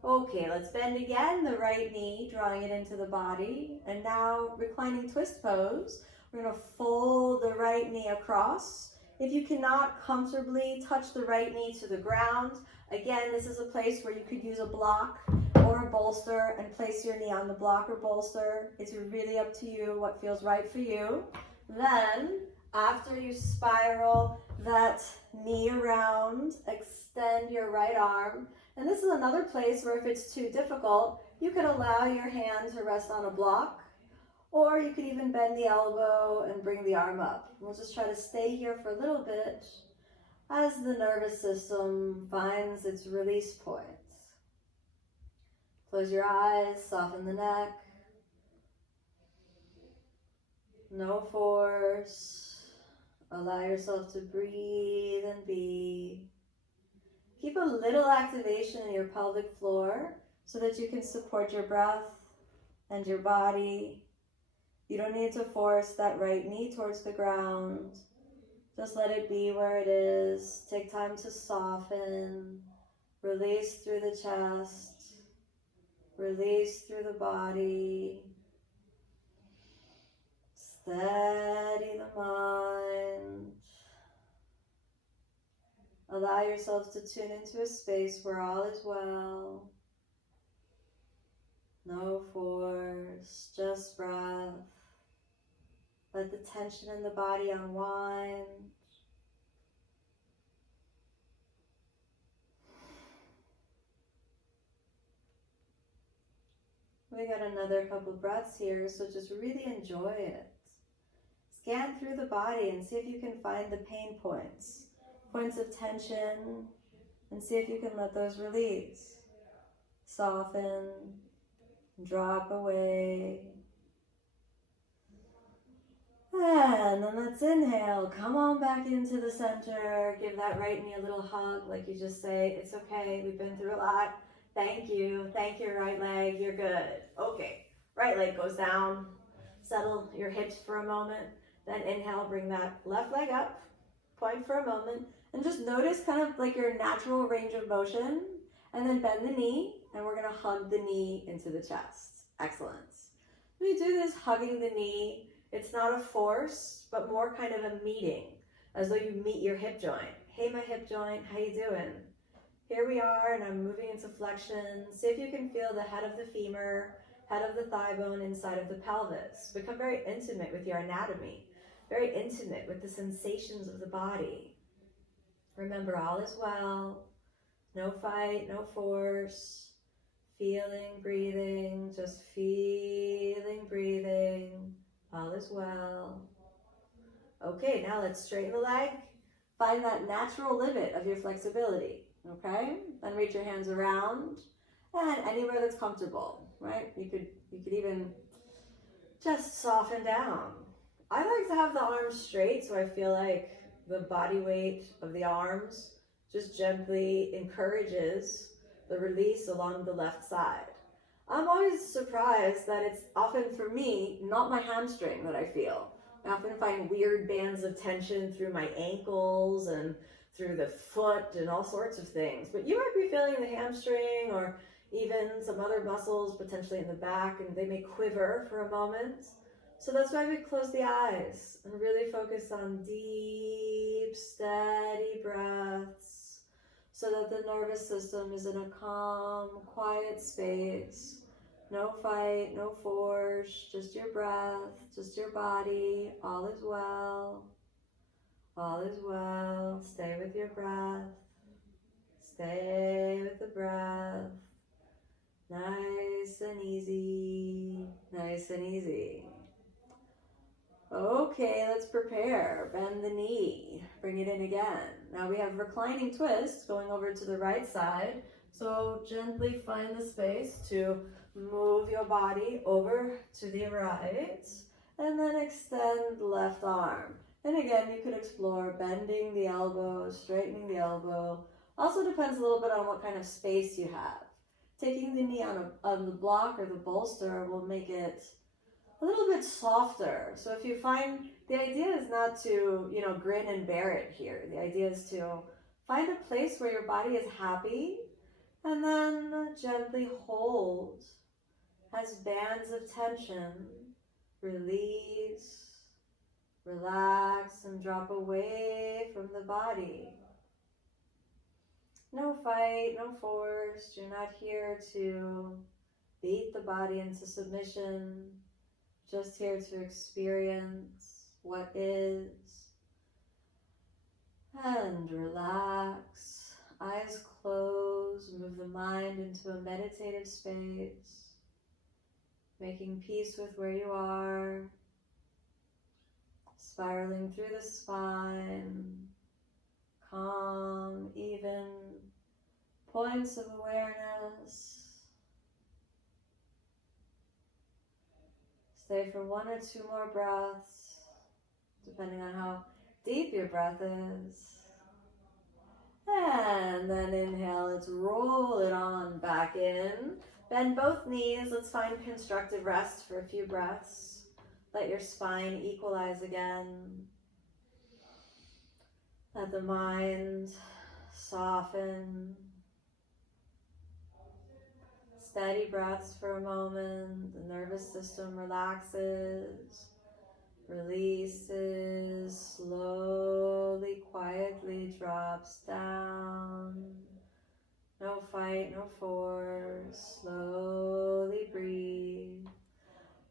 Okay, let's bend again, the right knee, drawing it into the body. And now, reclining twist pose. We're gonna fold the right knee across. If you cannot comfortably touch the right knee to the ground, again, this is a place where you could use a block or a bolster and place your knee on the block or bolster. It's really up to you what feels right for you. Then, after you spiral that knee around, extend your right arm. And this is another place where if it's too difficult, you can allow your hand to rest on a block, or you could even bend the elbow and bring the arm up. We'll just try to stay here for a little bit as the nervous system finds its release points. Close your eyes, soften the neck. No force. Allow yourself to breathe and be. Keep a little activation in your pelvic floor so that you can support your breath and your body. You don't need to force that right knee towards the ground. Just let it be where it is. Take time to soften. Release through the chest. Release through the body. Steady the mind. Allow yourselves to tune into a space where all is well. No force, just breath. Let the tension in the body unwind. We got another couple breaths here, so just really enjoy it. Scan through the body and see if you can find the pain points, points of tension, and see if you can let those release. Soften, drop away. And then let's inhale, come on back into the center, give that right knee a little hug, like you just say, it's okay, we've been through a lot, thank you right leg, you're good. Okay, right leg goes down, settle your hips for a moment, then inhale, bring that left leg up, point for a moment, and just notice kind of like your natural range of motion, and then bend the knee, and we're gonna hug the knee into the chest. Excellent. We do this hugging the knee. It's not a force, but more kind of a meeting, as though you meet your hip joint. Hey, my hip joint, how you doing? Here we are, and I'm moving into flexion. See if you can feel the head of the femur, head of the thigh bone inside of the pelvis. Become very intimate with your anatomy, very intimate with the sensations of the body. Remember, all is well. No fight, no force. Feeling, breathing, just feeling, breathing. All is well. Okay, now let's straighten the leg. Find that natural limit of your flexibility, okay? Then reach your hands around and anywhere that's comfortable, right? You could even just soften down. I like to have the arms straight so I feel like the body weight of the arms just gently encourages the release along the left side. I'm always surprised that it's often for me, not my hamstring that I feel. I often find weird bands of tension through my ankles and through the foot and all sorts of things. But you might be feeling the hamstring or even some other muscles potentially in the back, and they may quiver for a moment. So that's why we close the eyes and really focus on deep, steady breaths so that the nervous system is in a calm, quiet space. No fight, no force, just your breath, just your body. All is well. All is well. Stay with your breath. Stay with the breath. Nice and easy. Nice and easy. Okay, let's prepare. Bend the knee. Bring it in again. Now we have reclining twist going over to the right side. So gently find the space to move your body over to the right and then extend left arm. And again, you could explore bending the elbow, straightening the elbow. Also depends a little bit on what kind of space you have. Taking the knee on the block or the bolster will make it a little bit softer. So if you find, the idea is not to, grin and bear it here. The idea is to find a place where your body is happy and then gently hold as bands of tension release, relax, and drop away from the body. No fight, no force. You're not here to beat the body into submission. Just here to experience what is. And relax. Eyes closed. Move the mind into a meditative space. Making peace with where you are. Spiraling through the spine. Calm, even points of awareness. Stay for 1 or 2 more breaths, depending on how deep your breath is. And then inhale, let's roll it on back in. Bend both knees, let's find constructive rest for a few breaths. Let your spine equalize again. Let the mind soften. Steady breaths for a moment. The nervous system relaxes, releases, slowly, quietly drops down. No fight, no force. Slowly breathe.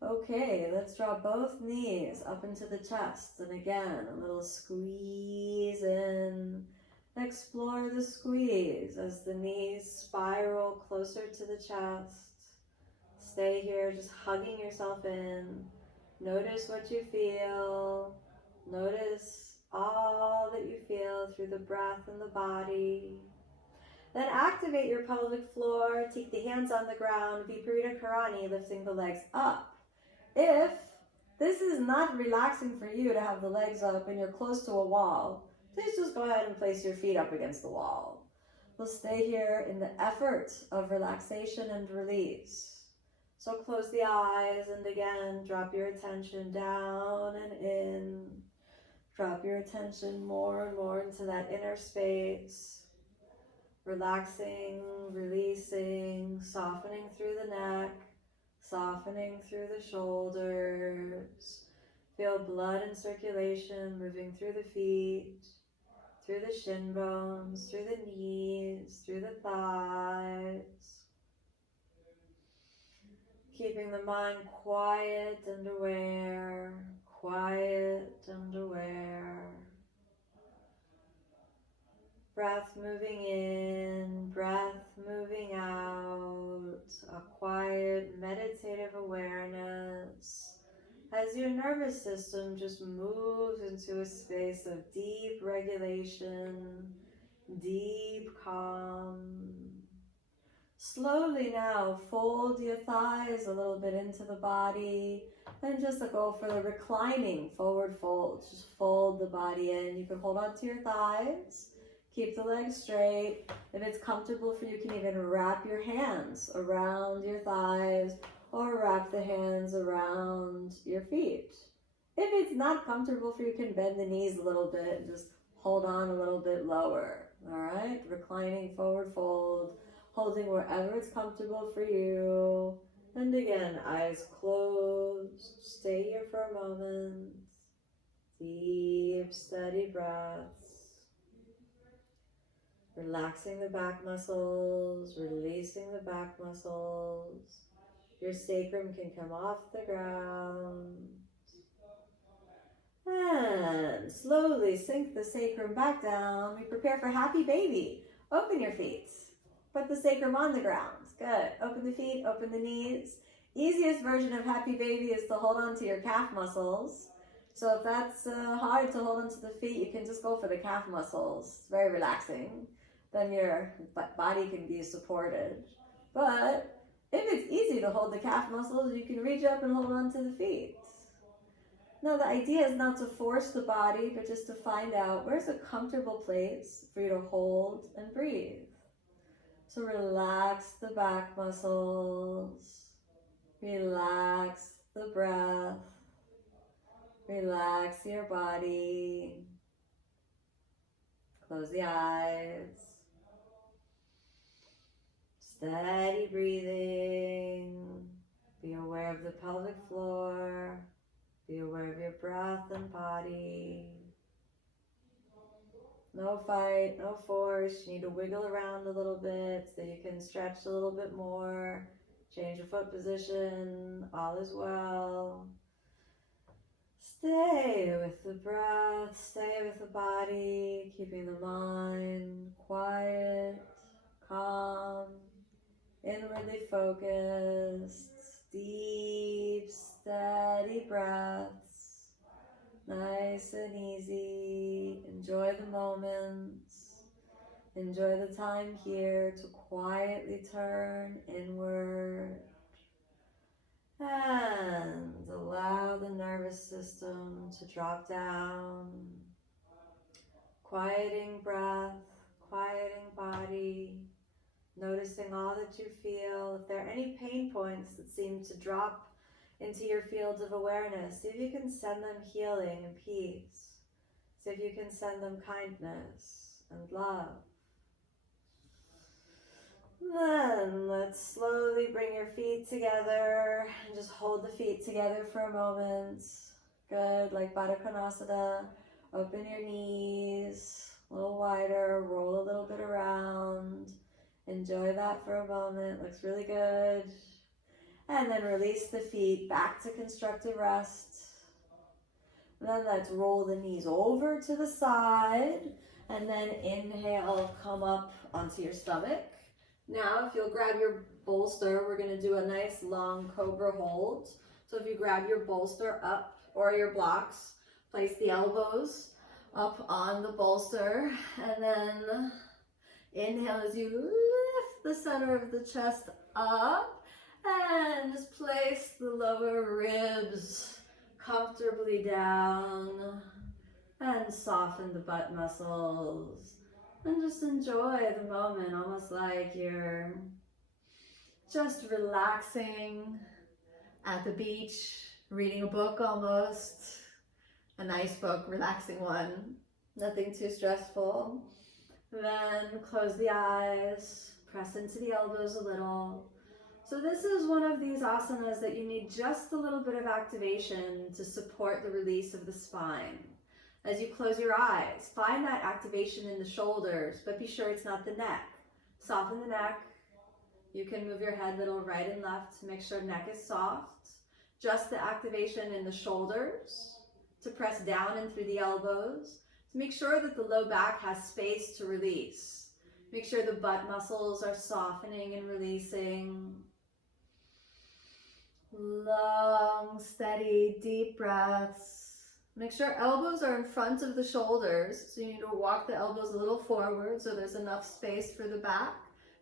Okay, let's draw both knees up into the chest. And again, a little squeeze in. Explore the squeeze as the knees spiral closer to the chest. Stay here, just hugging yourself in. Notice what you feel. Notice all that you feel through the breath and the body. Then activate your pelvic floor. Take the hands on the ground. Viparita Karani, lifting the legs up. If this is not relaxing for you to have the legs up and you're close to a wall, please just go ahead and place your feet up against the wall. We'll stay here in the effort of relaxation and release. So close the eyes and again, drop your attention down and in. Drop your attention more and more into that inner space. Relaxing, releasing, softening through the neck, softening through the shoulders. Feel blood and circulation moving through the feet, through the shin bones, through the knees, through the thighs. Keeping the mind quiet and aware, quiet and aware. Breath moving in, breath moving out, a quiet meditative awareness as your nervous system just moves into a space of deep regulation, deep calm. Slowly now fold your thighs a little bit into the body and just go for the reclining forward fold. Just fold the body in. You can hold on to your thighs. Keep the legs straight. If it's comfortable for you, you can even wrap your hands around your thighs or wrap the hands around your feet. If it's not comfortable for you, you can bend the knees a little bit and just hold on a little bit lower. All right, reclining forward fold, holding wherever it's comfortable for you. And again, eyes closed. Stay here for a moment. Deep, steady breaths. Relaxing the back muscles, releasing the back muscles. Your sacrum can come off the ground. And slowly sink the sacrum back down. We prepare for happy baby. Open your feet. Put the sacrum on the ground. Good. Open the feet, open the knees. Easiest version of happy baby is to hold on to your calf muscles. So if that's hard to hold onto the feet, you can just go for the calf muscles. It's very relaxing. Then your body can be supported. But if it's easy to hold the calf muscles, you can reach up and hold on to the feet. Now the idea is not to force the body, but just to find out where's a comfortable place for you to hold and breathe. So relax the back muscles. Relax the breath. Relax your body. Close the eyes. Steady breathing. Be aware of the pelvic floor. Be aware of your breath and body. No fight, no force. You need to wiggle around a little bit so you can stretch a little bit more. Change your foot position. All is well. Stay with the breath. Stay with the body. Keeping the mind quiet, calm, inwardly focused. Deep, steady breaths. Nice and easy. Enjoy the moments. Enjoy the time here to quietly turn inward. And allow the nervous system to drop down. Quieting breath, quieting body. Noticing all that you feel. If there are any pain points that seem to drop into your field of awareness, see if you can send them healing and peace. See if you can send them kindness and love. Then let's slowly bring your feet together and just hold the feet together for a moment. Good, like Baddha Konasana. Open your knees a little wider, roll a little bit around. Enjoy that for a moment, looks really good. And then release the feet back to constructive rest. And then let's roll the knees over to the side. And then inhale, come up onto your stomach. Now, if you'll grab your bolster, we're gonna do a nice long cobra hold. So if you grab your bolster up or your blocks, place the elbows up on the bolster, and then inhale as you lift the center of the chest up, and just place the lower ribs comfortably down, and soften the butt muscles. And just enjoy the moment, almost like you're just relaxing at the beach, reading a book almost. A nice book, relaxing one, nothing too stressful. Then close the eyes, press into the elbows a little. So this is one of these asanas that you need just a little bit of activation to support the release of the spine. As you close your eyes, find that activation in the shoulders, but be sure it's not the neck. Soften the neck. You can move your head a little right and left to make sure neck is soft. Just the activation in the shoulders, to press down and through the elbows, to make sure that the low back has space to release. Make sure the butt muscles are softening and releasing. Long, steady, deep breaths. Make sure elbows are in front of the shoulders, so you need to walk the elbows a little forward so there's enough space for the back.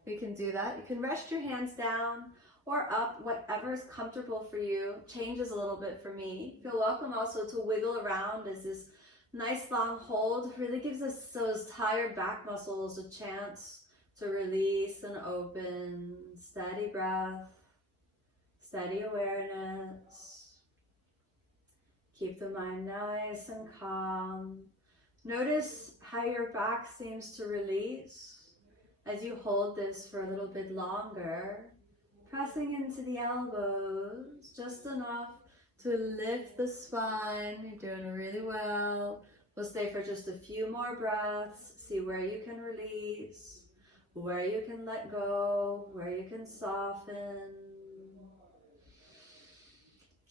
You can do that. You can rest your hands down or up, whatever is comfortable for you. Changes a little bit for me. Feel welcome also to wiggle around as this nice long hold really gives us those tired back muscles a chance to release and open. Steady breath, steady awareness. Keep the mind nice and calm. Notice how your back seems to release as you hold this for a little bit longer. Pressing into the elbows, just enough to lift the spine. You're doing really well. We'll stay for just a few more breaths. See where you can release, where you can let go, where you can soften.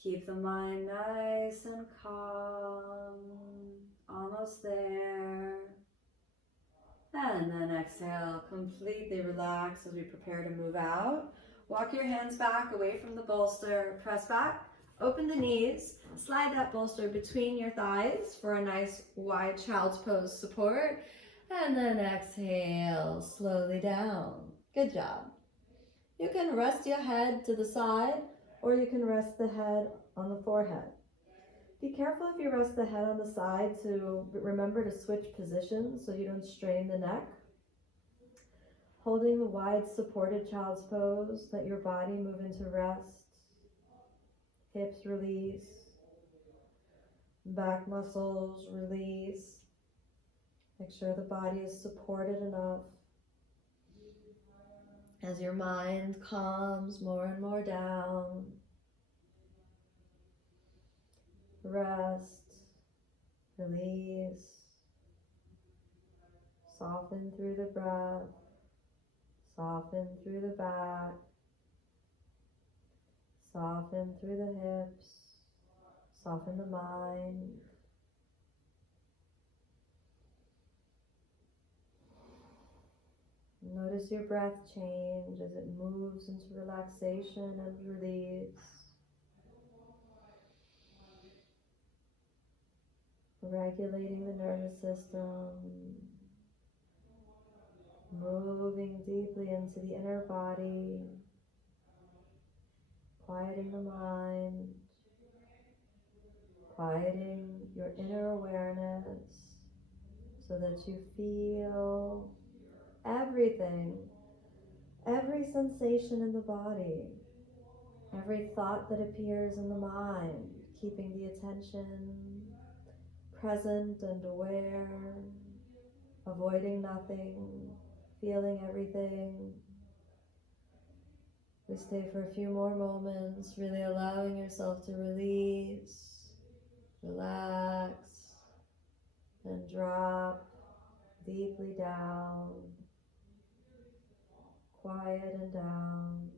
Keep the mind nice and calm. Almost there. And then exhale, completely relax as we prepare to move out. Walk your hands back away from the bolster, press back, open the knees, slide that bolster between your thighs for a nice wide child's pose support, and then exhale slowly down. Good job. You can rest your head to the side, or you can rest the head on the forehead. Be careful if you rest the head on the side to remember to switch positions so you don't strain the neck. Holding the wide supported child's pose, let your body move into rest. Hips release. Back muscles release. Make sure the body is supported enough. As your mind calms more and more down, rest, release, soften through the breath, soften through the back, soften through the hips, soften the mind. Notice your breath change as it moves into relaxation and release. Regulating the nervous system, moving deeply into the inner body, quieting the mind, quieting your inner awareness so that you feel everything, every sensation in the body, every thought that appears in the mind, keeping the attention present and aware, avoiding nothing, feeling everything. We stay for a few more moments, really allowing yourself to release, relax, and drop deeply down, quiet and down.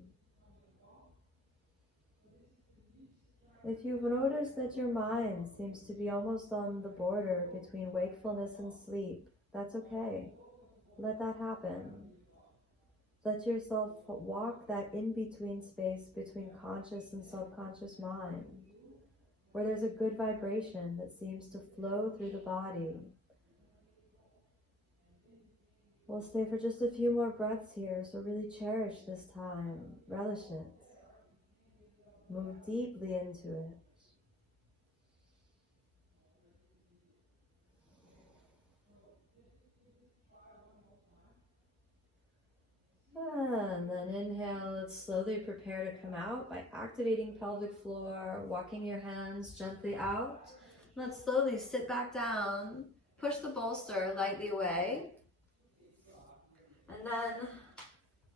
If you've noticed that your mind seems to be almost on the border between wakefulness and sleep, that's okay. Let that happen. Let yourself walk that in-between space between conscious and subconscious mind, where there's a good vibration that seems to flow through the body. We'll stay for just a few more breaths here, so really cherish this time, relish it, move deeply into it. And then inhale, let's slowly prepare to come out by activating pelvic floor, walking your hands gently out. Let's slowly sit back down, push the bolster lightly away, and then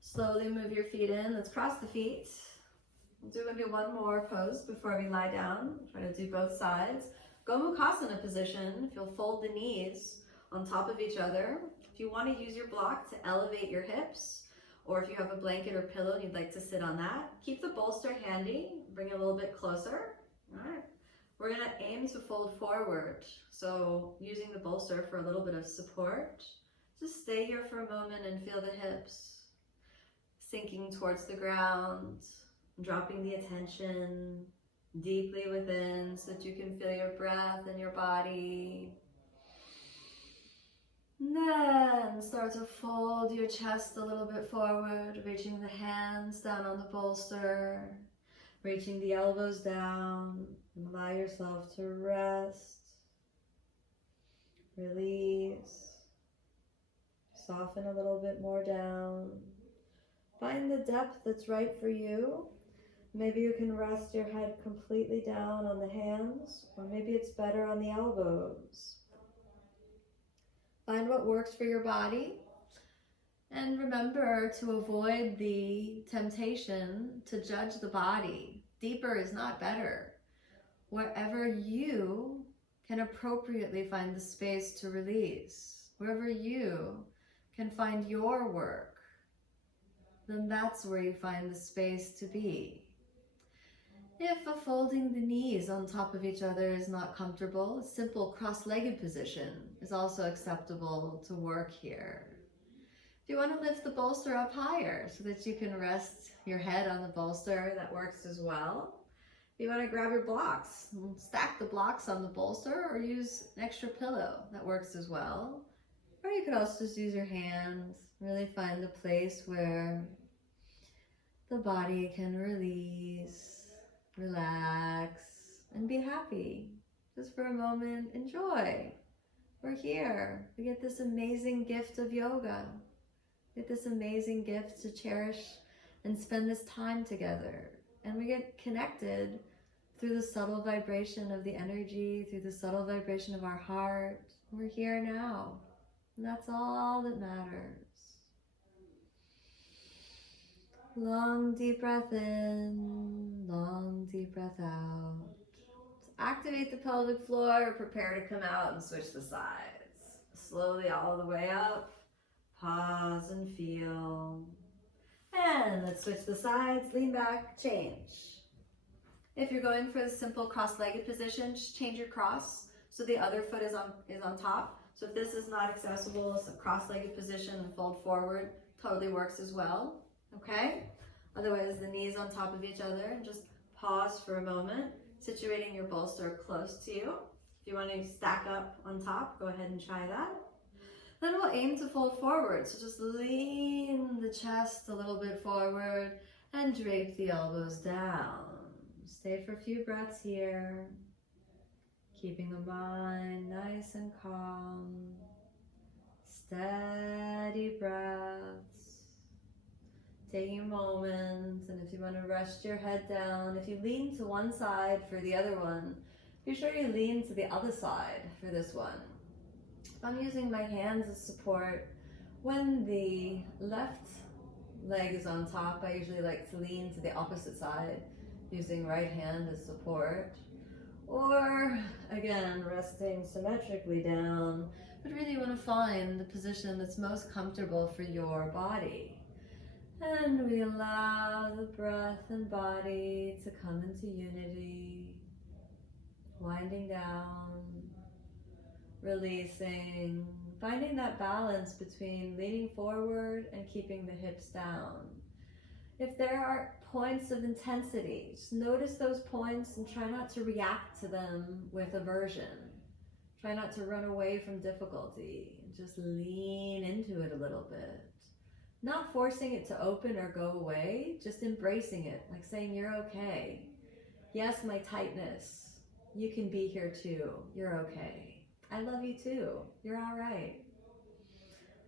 slowly move your feet in. Let's cross the feet. We'll do maybe one more pose before we lie down. Try to do both sides. Gomukhasana position. If you'll fold the knees on top of each other. If you want to use your block to elevate your hips, or if you have a blanket or pillow and you'd like to sit on that, keep the bolster handy. Bring it a little bit closer. All right. We're going to aim to fold forward. So using the bolster for a little bit of support. Just stay here for a moment and feel the hips sinking towards the ground. Dropping the attention deeply within so that you can feel your breath in your body. And then start to fold your chest a little bit forward, reaching the hands down on the bolster, reaching the elbows down, and allow yourself to rest, release, soften a little bit more down. Find the depth that's right for you. Maybe you can rest your head completely down on the hands, or maybe it's better on the elbows. Find what works for your body. And remember to avoid the temptation to judge the body. Deeper is not better. Wherever you can appropriately find the space to release, wherever you can find your work, then that's where you find the space to be. If folding the knees on top of each other is not comfortable, a simple cross-legged position is also acceptable to work here. If you want to lift the bolster up higher so that you can rest your head on the bolster, that works as well. If you want to grab your blocks, stack the blocks on the bolster or use an extra pillow, that works as well. Or you could also just use your hands, really find the place where the body can release, relax, and be happy. Just for a moment, enjoy. We're here. We get this amazing gift of yoga. We get this amazing gift to cherish and spend this time together. And we get connected through the subtle vibration of the energy, through the subtle vibration of our heart. We're here now. And that's all that matters. Long deep breath in, long deep breath out. So activate the pelvic floor, prepare to come out and switch the sides. Slowly all the way up, pause and feel. And let's switch the sides, lean back, change. If you're going for the simple cross-legged position, just change your cross so the other foot is on top. So if this is not accessible, it's a cross-legged position and fold forward, totally works as well. Okay, otherwise the knees on top of each other, and just pause for a moment, situating your bolster close to you. If you want to stack up on top, go ahead and try that. Then we'll aim to fold forward, so just lean the chest a little bit forward and drape the elbows down. Stay for a few breaths here, keeping the mind nice and calm, steady breaths. Taking a moment, and if you want to rest your head down, if you lean to one side for the other one, be sure you lean to the other side for this one. I'm using my hands as support. When the left leg is on top. I usually like to lean to the opposite side, using right hand as support. Or, again, resting symmetrically down, but really want to find the position that's most comfortable for your body. And we allow the breath and body to come into unity, winding down, releasing, finding that balance between leaning forward and keeping the hips down. If there are points of intensity, just notice those points and try not to react to them with aversion. Try not to run away from difficulty. Just lean into it a little bit. Not forcing it to open or go away, just embracing it, like saying you're okay. Yes, my tightness. You can be here too. You're okay. I love you too. You're all right.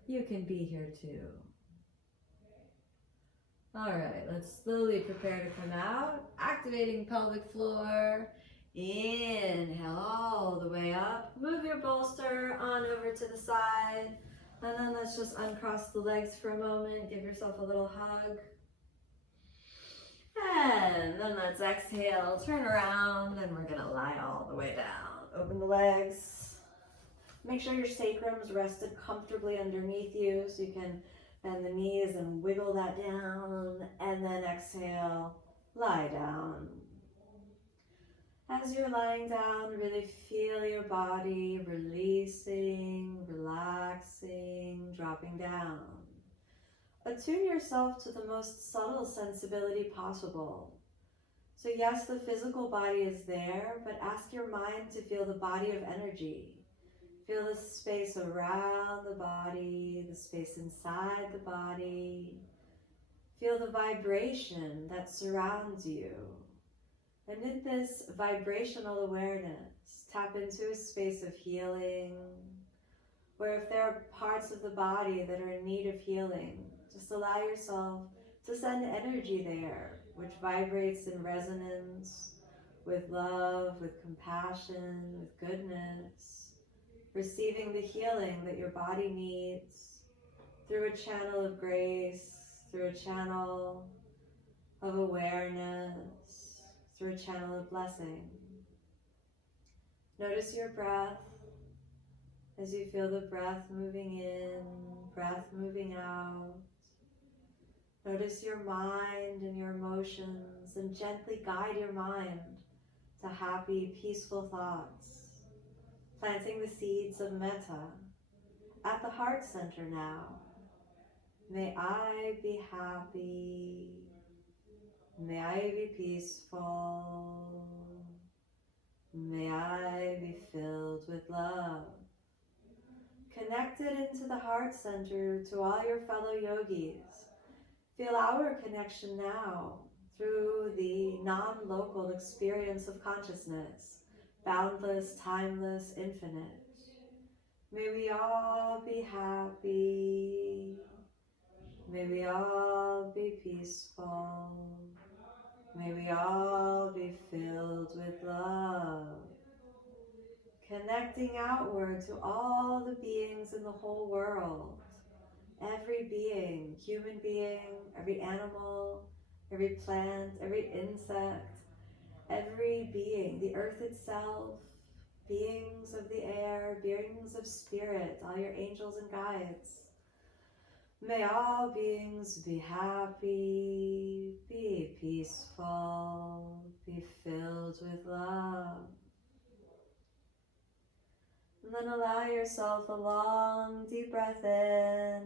You can be here too. All right, let's slowly prepare to come out. Activating pelvic floor. Inhale all the way up. Move your bolster on over to the side. And then let's just uncross the legs for a moment. Give yourself a little hug. And then let's exhale, turn around, and we're gonna lie all the way down. Open the legs. Make sure your sacrum is rested comfortably underneath you so you can bend the knees and wiggle that down. And then exhale, lie down. As you're lying down, really feel your body releasing, relaxing, dropping down. Attune yourself to the most subtle sensibility possible. So yes, the physical body is there, but ask your mind to feel the body of energy. Feel the space around the body, the space inside the body. Feel the vibration that surrounds you. And in this vibrational awareness, tap into a space of healing, where if there are parts of the body that are in need of healing, just allow yourself to send energy there, which vibrates in resonance with love, with compassion, with goodness, receiving the healing that your body needs through a channel of grace, through a channel of awareness, through a channel of blessing. Notice your breath as you feel the breath moving in, breath moving out. Notice your mind and your emotions and gently guide your mind to happy, peaceful thoughts, planting the seeds of metta at the heart center now. May I be happy. May I be peaceful. May I be filled with love. Connected into the heart center to all your fellow yogis. Feel our connection now through the non-local experience of consciousness, boundless, timeless, infinite. May we all be happy. May we all be peaceful. May we all be filled with love. Connecting outward to all the beings in the whole world. Every being, human being, every animal, every plant, every insect, every being, the earth itself, beings of the air, beings of spirit, all your angels and guides. May all beings be happy, be peaceful, be filled with love. And then allow yourself a long, deep breath in.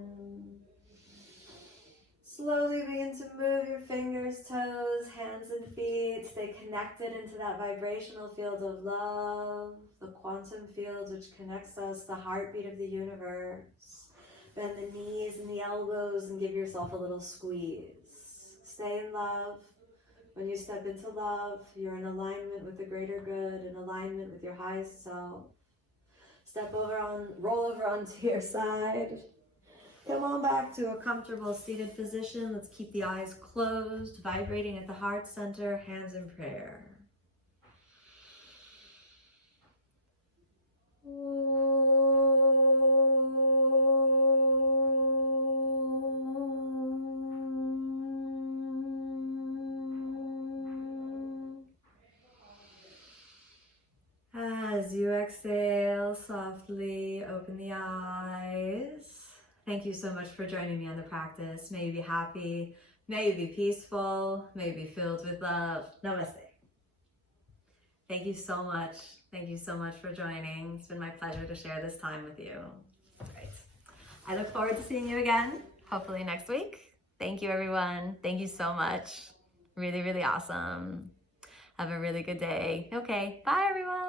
Slowly begin to move your fingers, toes, hands, and feet. Stay connected into that vibrational field of love, the quantum field which connects us, the heartbeat of the universe. Bend the knees and the elbows and give yourself a little squeeze. Stay in love. When you step into love, you're in alignment with the greater good, in alignment with your highest self. Roll over onto your side. Come on back to a comfortable seated position. Let's keep the eyes closed, vibrating at the heart center, hands in prayer. exhale, softly open the eyes. Thank you so much for joining me on the practice. May you be happy, may you be peaceful, may you be filled with love. Namaste. Thank you so much. Thank you so much for joining. It's been my pleasure to share this time with you. Great. I look forward to seeing you again, hopefully next week. Thank you, everyone. Thank you so much. Really, really awesome. Have a really good day. Okay, bye, everyone.